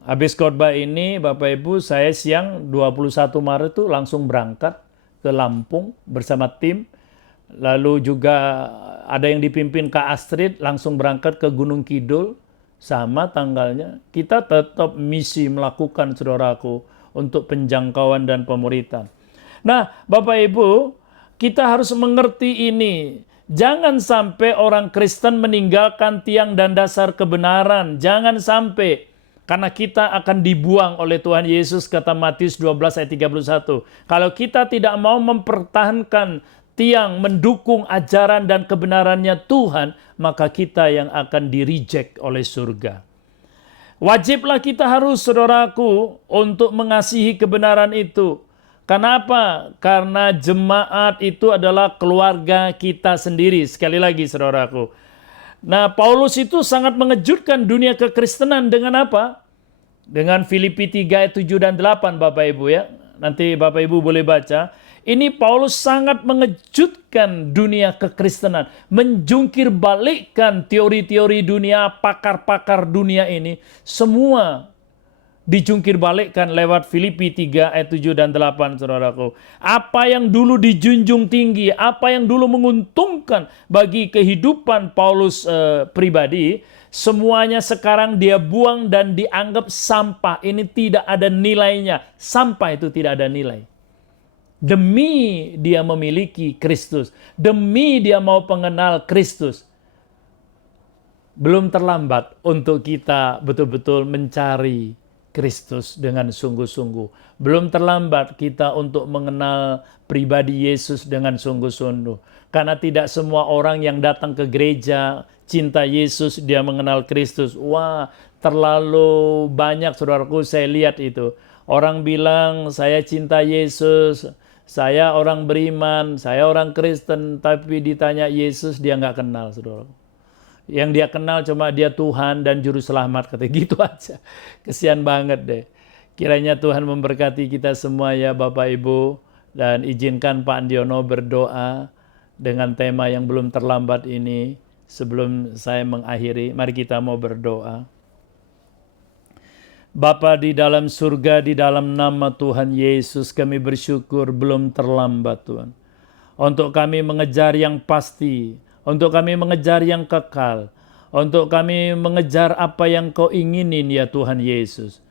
Habis khotbah ini, Bapak Ibu, saya siang 21 Maret itu langsung berangkat ke Lampung bersama tim. Lalu juga ada yang dipimpin Kak Astrid langsung berangkat ke Gunung Kidul, sama tanggalnya. Kita tetap misi melakukan, saudaraku, untuk penjangkauan dan pemuritan. Nah, Bapak Ibu, kita harus mengerti ini. Jangan sampai orang Kristen meninggalkan tiang dan dasar kebenaran. Jangan sampai. Karena kita akan dibuang oleh Tuhan Yesus, kata Matius 12 ayat 31. Kalau kita tidak mau mempertahankan tiang, mendukung ajaran dan kebenarannya Tuhan, maka kita yang akan di-reject oleh surga. Wajiblah kita harus, saudaraku, untuk mengasihi kebenaran itu. Kenapa? Karena jemaat itu adalah keluarga kita sendiri. Sekali lagi, saudaraku. Nah, Paulus itu sangat mengejutkan dunia kekristenan dengan apa? Dengan Filipi 3 ayat 7 dan 8, Bapak Ibu, ya. Nanti Bapak Ibu boleh baca. Ini Paulus sangat mengejutkan dunia kekristenan. Menjungkir balikkan teori-teori dunia, pakar-pakar dunia ini. Semua dijungkir balikkan lewat Filipi 3 ayat 7 dan 8, saudaraku. Apa yang dulu dijunjung tinggi, apa yang dulu menguntungkan bagi kehidupan Paulus pribadi, semuanya sekarang dia buang dan dianggap sampah. Ini tidak ada nilainya. Sampah itu tidak ada nilai. Demi dia memiliki Kristus, demi dia mau mengenal Kristus. Belum terlambat untuk kita betul-betul mencari Kristus dengan sungguh-sungguh. Belum terlambat kita untuk mengenal pribadi Yesus dengan sungguh-sungguh. Karena tidak semua orang yang datang ke gereja cinta Yesus, dia mengenal Kristus. Wah, terlalu banyak, saudaraku, saya lihat itu. Orang bilang, saya cinta Yesus, saya orang beriman, saya orang Kristen, tapi ditanya Yesus, dia nggak kenal, saudaraku. Yang dia kenal cuma dia Tuhan dan Juru Selamat, katanya gitu aja. Kesian banget deh. Kiranya Tuhan memberkati kita semua ya Bapak Ibu. Dan izinkan Pak Andiono berdoa dengan tema yang belum terlambat ini. Sebelum saya mengakhiri, mari kita mau berdoa. Bapa di dalam surga, di dalam nama Tuhan Yesus, kami bersyukur belum terlambat Tuhan. Untuk kami mengejar yang pasti, untuk kami mengejar yang kekal, untuk kami mengejar apa yang Kau inginin ya Tuhan Yesus.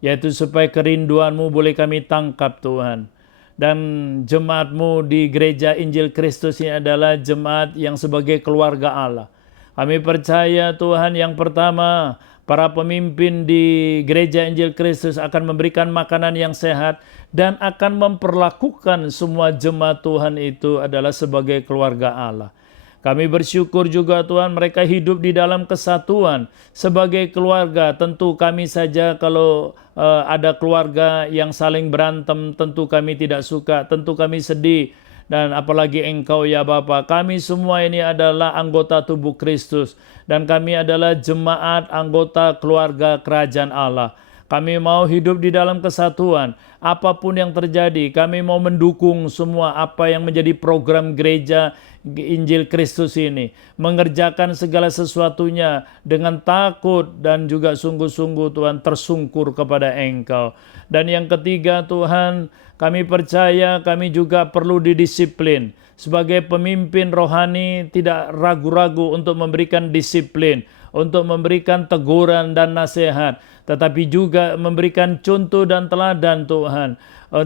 Yaitu supaya kerinduan-Mu boleh kami tangkap Tuhan. Dan jemaat-Mu di Gereja Injil Kristus ini adalah jemaat yang sebagai keluarga Allah. Kami percaya Tuhan, yang pertama, para pemimpin di Gereja Injil Kristus akan memberikan makanan yang sehat dan akan memperlakukan semua jemaat Tuhan itu adalah sebagai keluarga Allah. Kami bersyukur juga Tuhan, mereka hidup di dalam kesatuan sebagai keluarga. Tentu kami saja kalau ada keluarga yang saling berantem, tentu kami tidak suka, tentu kami sedih. Dan apalagi Engkau ya Bapa, kami semua ini adalah anggota tubuh Kristus. Dan kami adalah jemaat anggota keluarga kerajaan Allah. Kami mau hidup di dalam kesatuan. Apapun yang terjadi, kami mau mendukung semua apa yang menjadi program Gereja Injil Kristus ini. Mengerjakan segala sesuatunya dengan takut dan juga sungguh-sungguh Tuhan tersungkur kepada Engkau. Dan yang ketiga Tuhan, kami percaya kami juga perlu didisiplin. Sebagai pemimpin rohani tidak ragu-ragu untuk memberikan disiplin, untuk memberikan teguran dan nasihat, tetapi juga memberikan contoh dan teladan Tuhan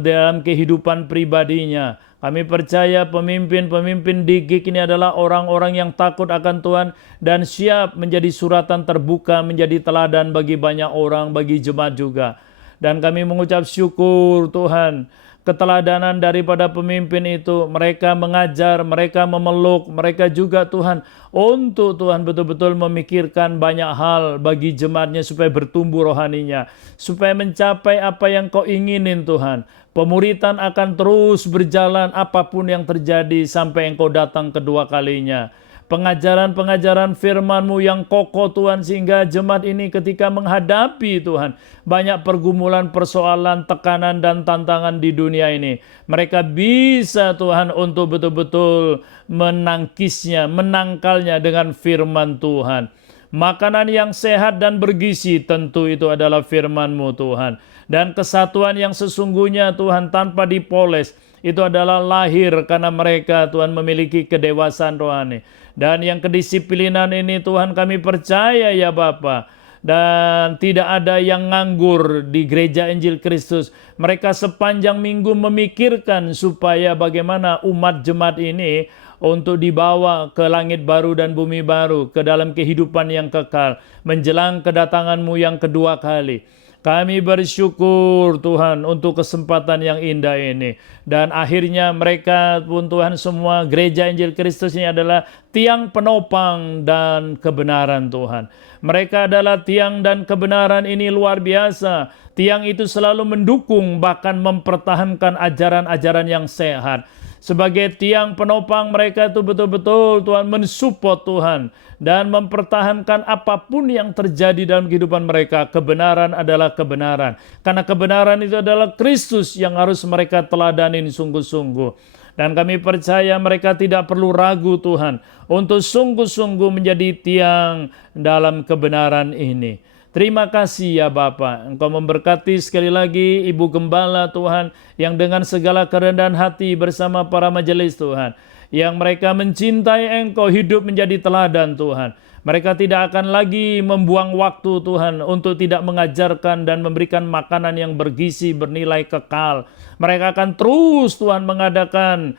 dalam kehidupan pribadinya. Kami percaya pemimpin-pemimpin di GIK ini adalah orang-orang yang takut akan Tuhan dan siap menjadi suratan terbuka, menjadi teladan bagi banyak orang, bagi jemaat juga. Dan kami mengucap syukur Tuhan, keteladanan daripada pemimpin itu, mereka mengajar, mereka memeluk, mereka juga Tuhan, untuk Tuhan betul-betul memikirkan banyak hal bagi jemaatnya supaya bertumbuh rohaninya, supaya mencapai apa yang Kau inginin Tuhan. Pemuritan akan terus berjalan apapun yang terjadi sampai Engkau datang kedua kalinya. Pengajaran-pengajaran firman-Mu yang kokoh Tuhan, sehingga jemaat ini ketika menghadapi Tuhan banyak pergumulan, persoalan, tekanan dan tantangan di dunia ini, mereka bisa Tuhan untuk betul-betul menangkisnya, menangkalnya dengan firman Tuhan. Makanan yang sehat dan bergizi tentu itu adalah firman-Mu Tuhan. Dan kesatuan yang sesungguhnya Tuhan tanpa dipoles, itu adalah lahir karena mereka Tuhan memiliki kedewasaan rohani. Dan yang kedisiplinan ini Tuhan kami percaya ya Bapa, dan tidak ada yang nganggur di Gereja Injil Kristus. Mereka sepanjang minggu memikirkan supaya bagaimana umat jemaat ini untuk dibawa ke langit baru dan bumi baru, ke dalam kehidupan yang kekal, menjelang kedatangan-Mu yang kedua kali. Kami bersyukur Tuhan untuk kesempatan yang indah ini. Dan akhirnya mereka pun Tuhan, semua Gereja Injil Kristus ini adalah tiang penopang dan kebenaran Tuhan. Mereka adalah tiang dan kebenaran ini luar biasa. Tiang itu selalu mendukung, bahkan mempertahankan ajaran-ajaran yang sehat. Sebagai tiang penopang, mereka itu betul-betul Tuhan mensupport Tuhan dan mempertahankan apapun yang terjadi dalam kehidupan mereka. Kebenaran adalah kebenaran, karena kebenaran itu adalah Kristus yang harus mereka teladanin sungguh-sungguh. Dan kami percaya mereka tidak perlu ragu Tuhan untuk sungguh-sungguh menjadi tiang dalam kebenaran ini. Terima kasih ya Bapa, Engkau memberkati sekali lagi Ibu Gembala Tuhan, yang dengan segala kerendahan hati bersama para majelis Tuhan, yang mereka mencintai Engkau, hidup menjadi teladan Tuhan. Mereka tidak akan lagi membuang waktu Tuhan untuk tidak mengajarkan dan memberikan makanan yang bergizi, bernilai kekal. Mereka akan terus Tuhan mengadakan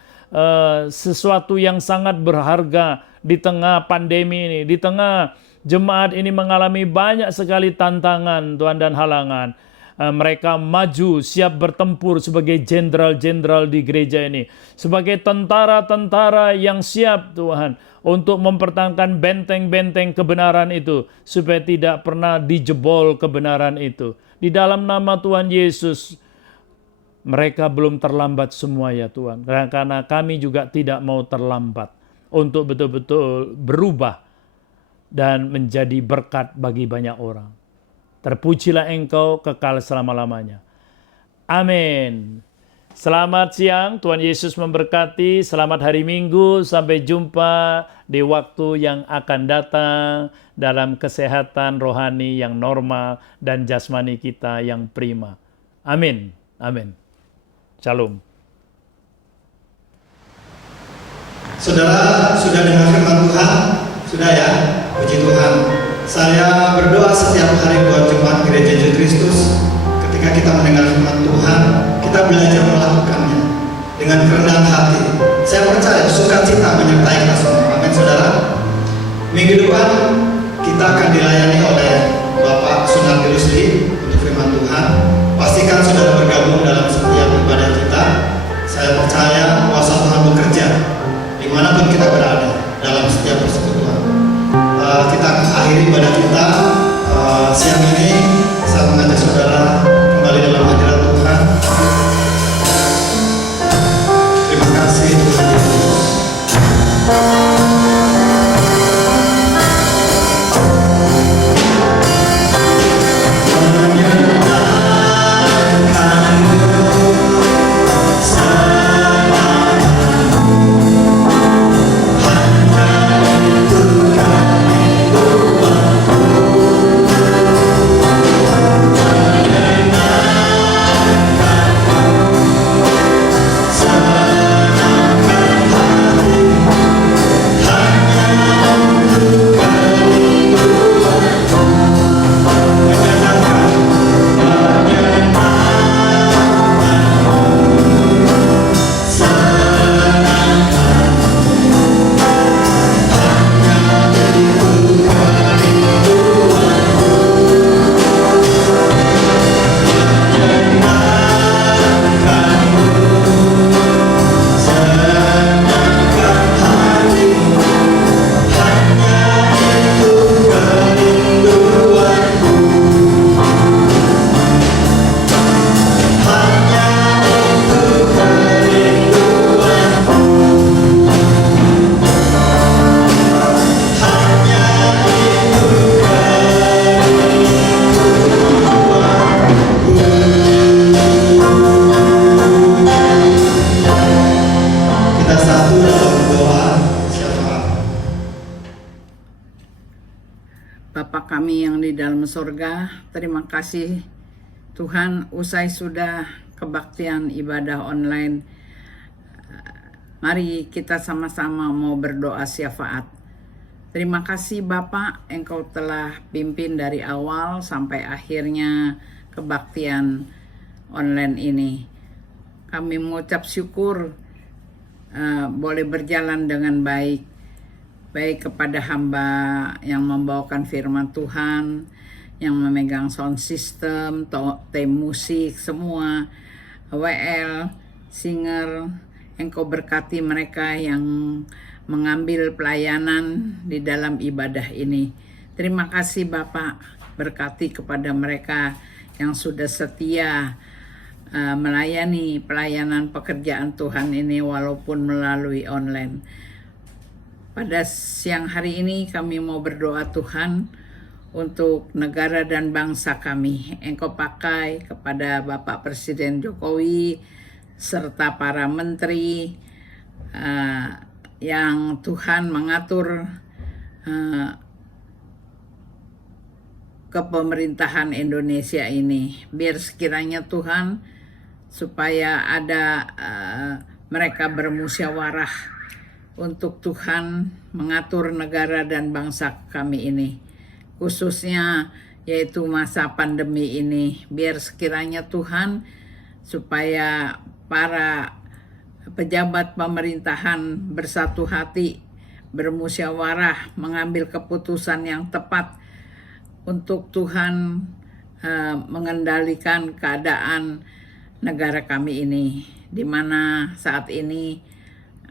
sesuatu yang sangat berharga di tengah pandemi ini, di tengah jemaat ini mengalami banyak sekali tantangan Tuhan dan halangan. Mereka maju, siap bertempur sebagai jenderal-jenderal di gereja ini, sebagai tentara-tentara yang siap Tuhan untuk mempertahankan benteng-benteng kebenaran itu, supaya tidak pernah dijebol kebenaran itu. Di dalam nama Tuhan Yesus, mereka belum terlambat semua ya Tuhan, karena kami juga tidak mau terlambat untuk betul-betul berubah dan menjadi berkat bagi banyak orang. Terpujilah Engkau kekal selama-lamanya. Amin. Selamat siang, Tuhan Yesus memberkati. Selamat hari Minggu, sampai jumpa di waktu yang akan datang dalam kesehatan rohani yang normal dan jasmani kita yang prima. Amin. Amin. Shalom. Saudara sudah dengar firman Tuhan? Sudah ya? Puji Tuhan. Saya berdoa setiap hari buat jemaat Gereja Injil Kristus. Ketika kita mendengar firman Tuhan, kita belajar melakukannya dengan kerendahan hati. Saya percaya sukacita menyertai kita semua. Amin, saudara. Minggu depan kita akan dilayani oleh Bapak Sunardi Rusli untuk firman Tuhan. Pastikan saudara bergabung dalam setiap ibadah kita. Saya percaya kuasa Tuhan bekerja dimanapun kita berada dalam setiap persekutuan. Kita akhiri ibadah kita siang ini. Saya mengajak saudara kembali dalam hadirat Tuhan. Terima kasih Tuhan Yesus. Bapa kami yang di dalam surga, terima kasih Tuhan, usai sudah kebaktian ibadah online. Mari kita sama-sama mau berdoa syafaat. Terima kasih Bapak, Engkau telah pimpin dari awal sampai akhirnya kebaktian online ini. Kami mengucap syukur boleh berjalan dengan baik kepada hamba yang membawakan firman Tuhan, yang memegang sound system, tim musik, semua, WL, singer. Engkau berkati mereka yang mengambil pelayanan di dalam ibadah ini. Terima kasih Bapak, berkati kepada mereka yang sudah setia melayani pelayanan pekerjaan Tuhan ini walaupun melalui online. Pada siang hari ini kami mau berdoa Tuhan untuk negara dan bangsa kami. Engkau pakai kepada Bapak Presiden Jokowi serta para menteri yang Tuhan mengatur kepemerintahan Indonesia ini. Biar sekiranya Tuhan supaya ada mereka bermusyawarah untuk Tuhan mengatur negara dan bangsa kami ini, khususnya yaitu masa pandemi ini. Biar sekiranya Tuhan supaya para pejabat pemerintahan bersatu hati, bermusyawarah, mengambil keputusan yang tepat untuk Tuhan mengendalikan keadaan negara kami ini, di mana saat ini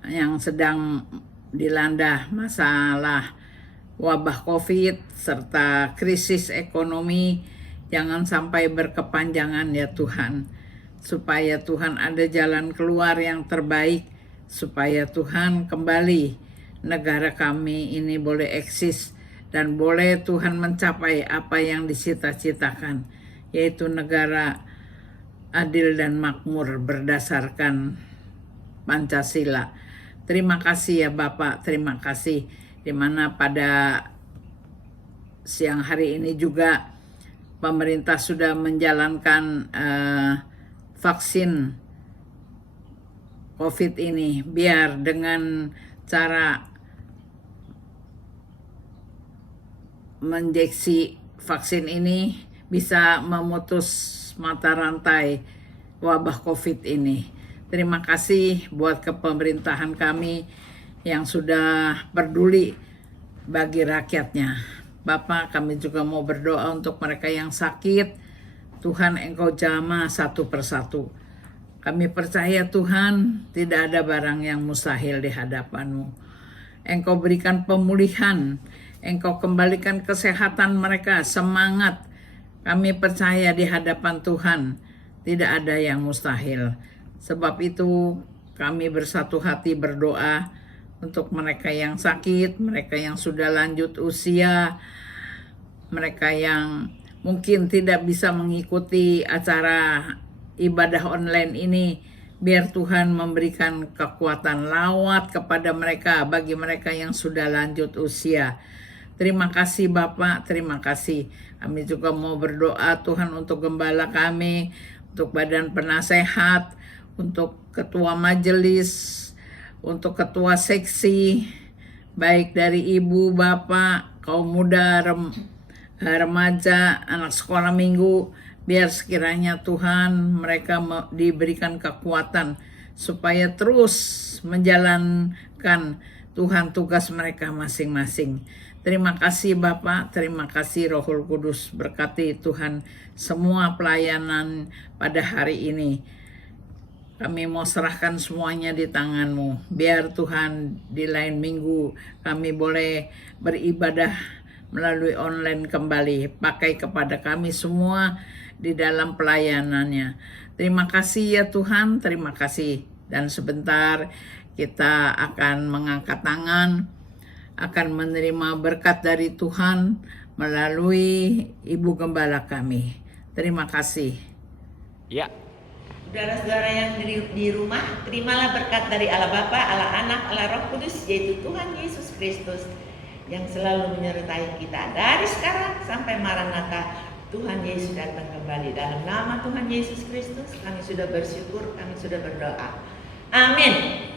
yang sedang dilanda masalah wabah COVID serta krisis ekonomi. Jangan sampai berkepanjangan ya Tuhan, supaya Tuhan ada jalan keluar yang terbaik, supaya Tuhan kembali negara kami ini boleh eksis dan boleh Tuhan mencapai apa yang disita-citakan, yaitu negara adil dan makmur berdasarkan Pancasila. Terima kasih ya Bapak, terima kasih. Dimana pada siang hari ini juga pemerintah sudah menjalankan vaksin COVID ini, biar dengan cara menginjeksi vaksin ini bisa memutus mata rantai wabah COVID ini. Terima kasih buat kepemerintahan kami yang sudah peduli bagi rakyatnya. Bapak, kami juga mau berdoa untuk mereka yang sakit. Tuhan, Engkau jamah satu persatu. Kami percaya Tuhan, tidak ada barang yang mustahil di hadapan-Mu. Engkau berikan pemulihan, Engkau kembalikan kesehatan mereka, semangat. Kami percaya di hadapan Tuhan, tidak ada yang mustahil. Sebab itu kami bersatu hati berdoa untuk mereka yang sakit, mereka yang sudah lanjut usia, mereka yang mungkin tidak bisa mengikuti acara ibadah online ini. Biar Tuhan memberikan kekuatan lawat kepada mereka, bagi mereka yang sudah lanjut usia. Terima kasih Bapak, terima kasih. Kami juga mau berdoa Tuhan untuk gembala kami, untuk badan penasehat, untuk ketua majelis, untuk ketua seksi, baik dari ibu, bapak, kaum muda, remaja, anak sekolah minggu. Biar sekiranya Tuhan mereka diberikan kekuatan supaya terus menjalankan Tuhan tugas mereka masing-masing. Terima kasih Bapak, terima kasih Rohul Kudus, berkati Tuhan semua pelayanan pada hari ini. Kami mau serahkan semuanya di tangan-Mu. Biar Tuhan di lain minggu kami boleh beribadah melalui online kembali. Pakai kepada kami semua di dalam pelayanannya. Terima kasih ya Tuhan, terima kasih. Dan sebentar kita akan mengangkat tangan, akan menerima berkat dari Tuhan melalui Ibu Gembala kami. Terima kasih. Ya. Saudara-saudara yang di rumah, terimalah berkat dari Allah Bapa, Allah Anak, Allah Roh Kudus, yaitu Tuhan Yesus Kristus yang selalu menyertai kita dari sekarang sampai Maranatha. Tuhan Yesus datang kembali. Dalam nama Tuhan Yesus Kristus kami sudah bersyukur, kami sudah berdoa. Amin.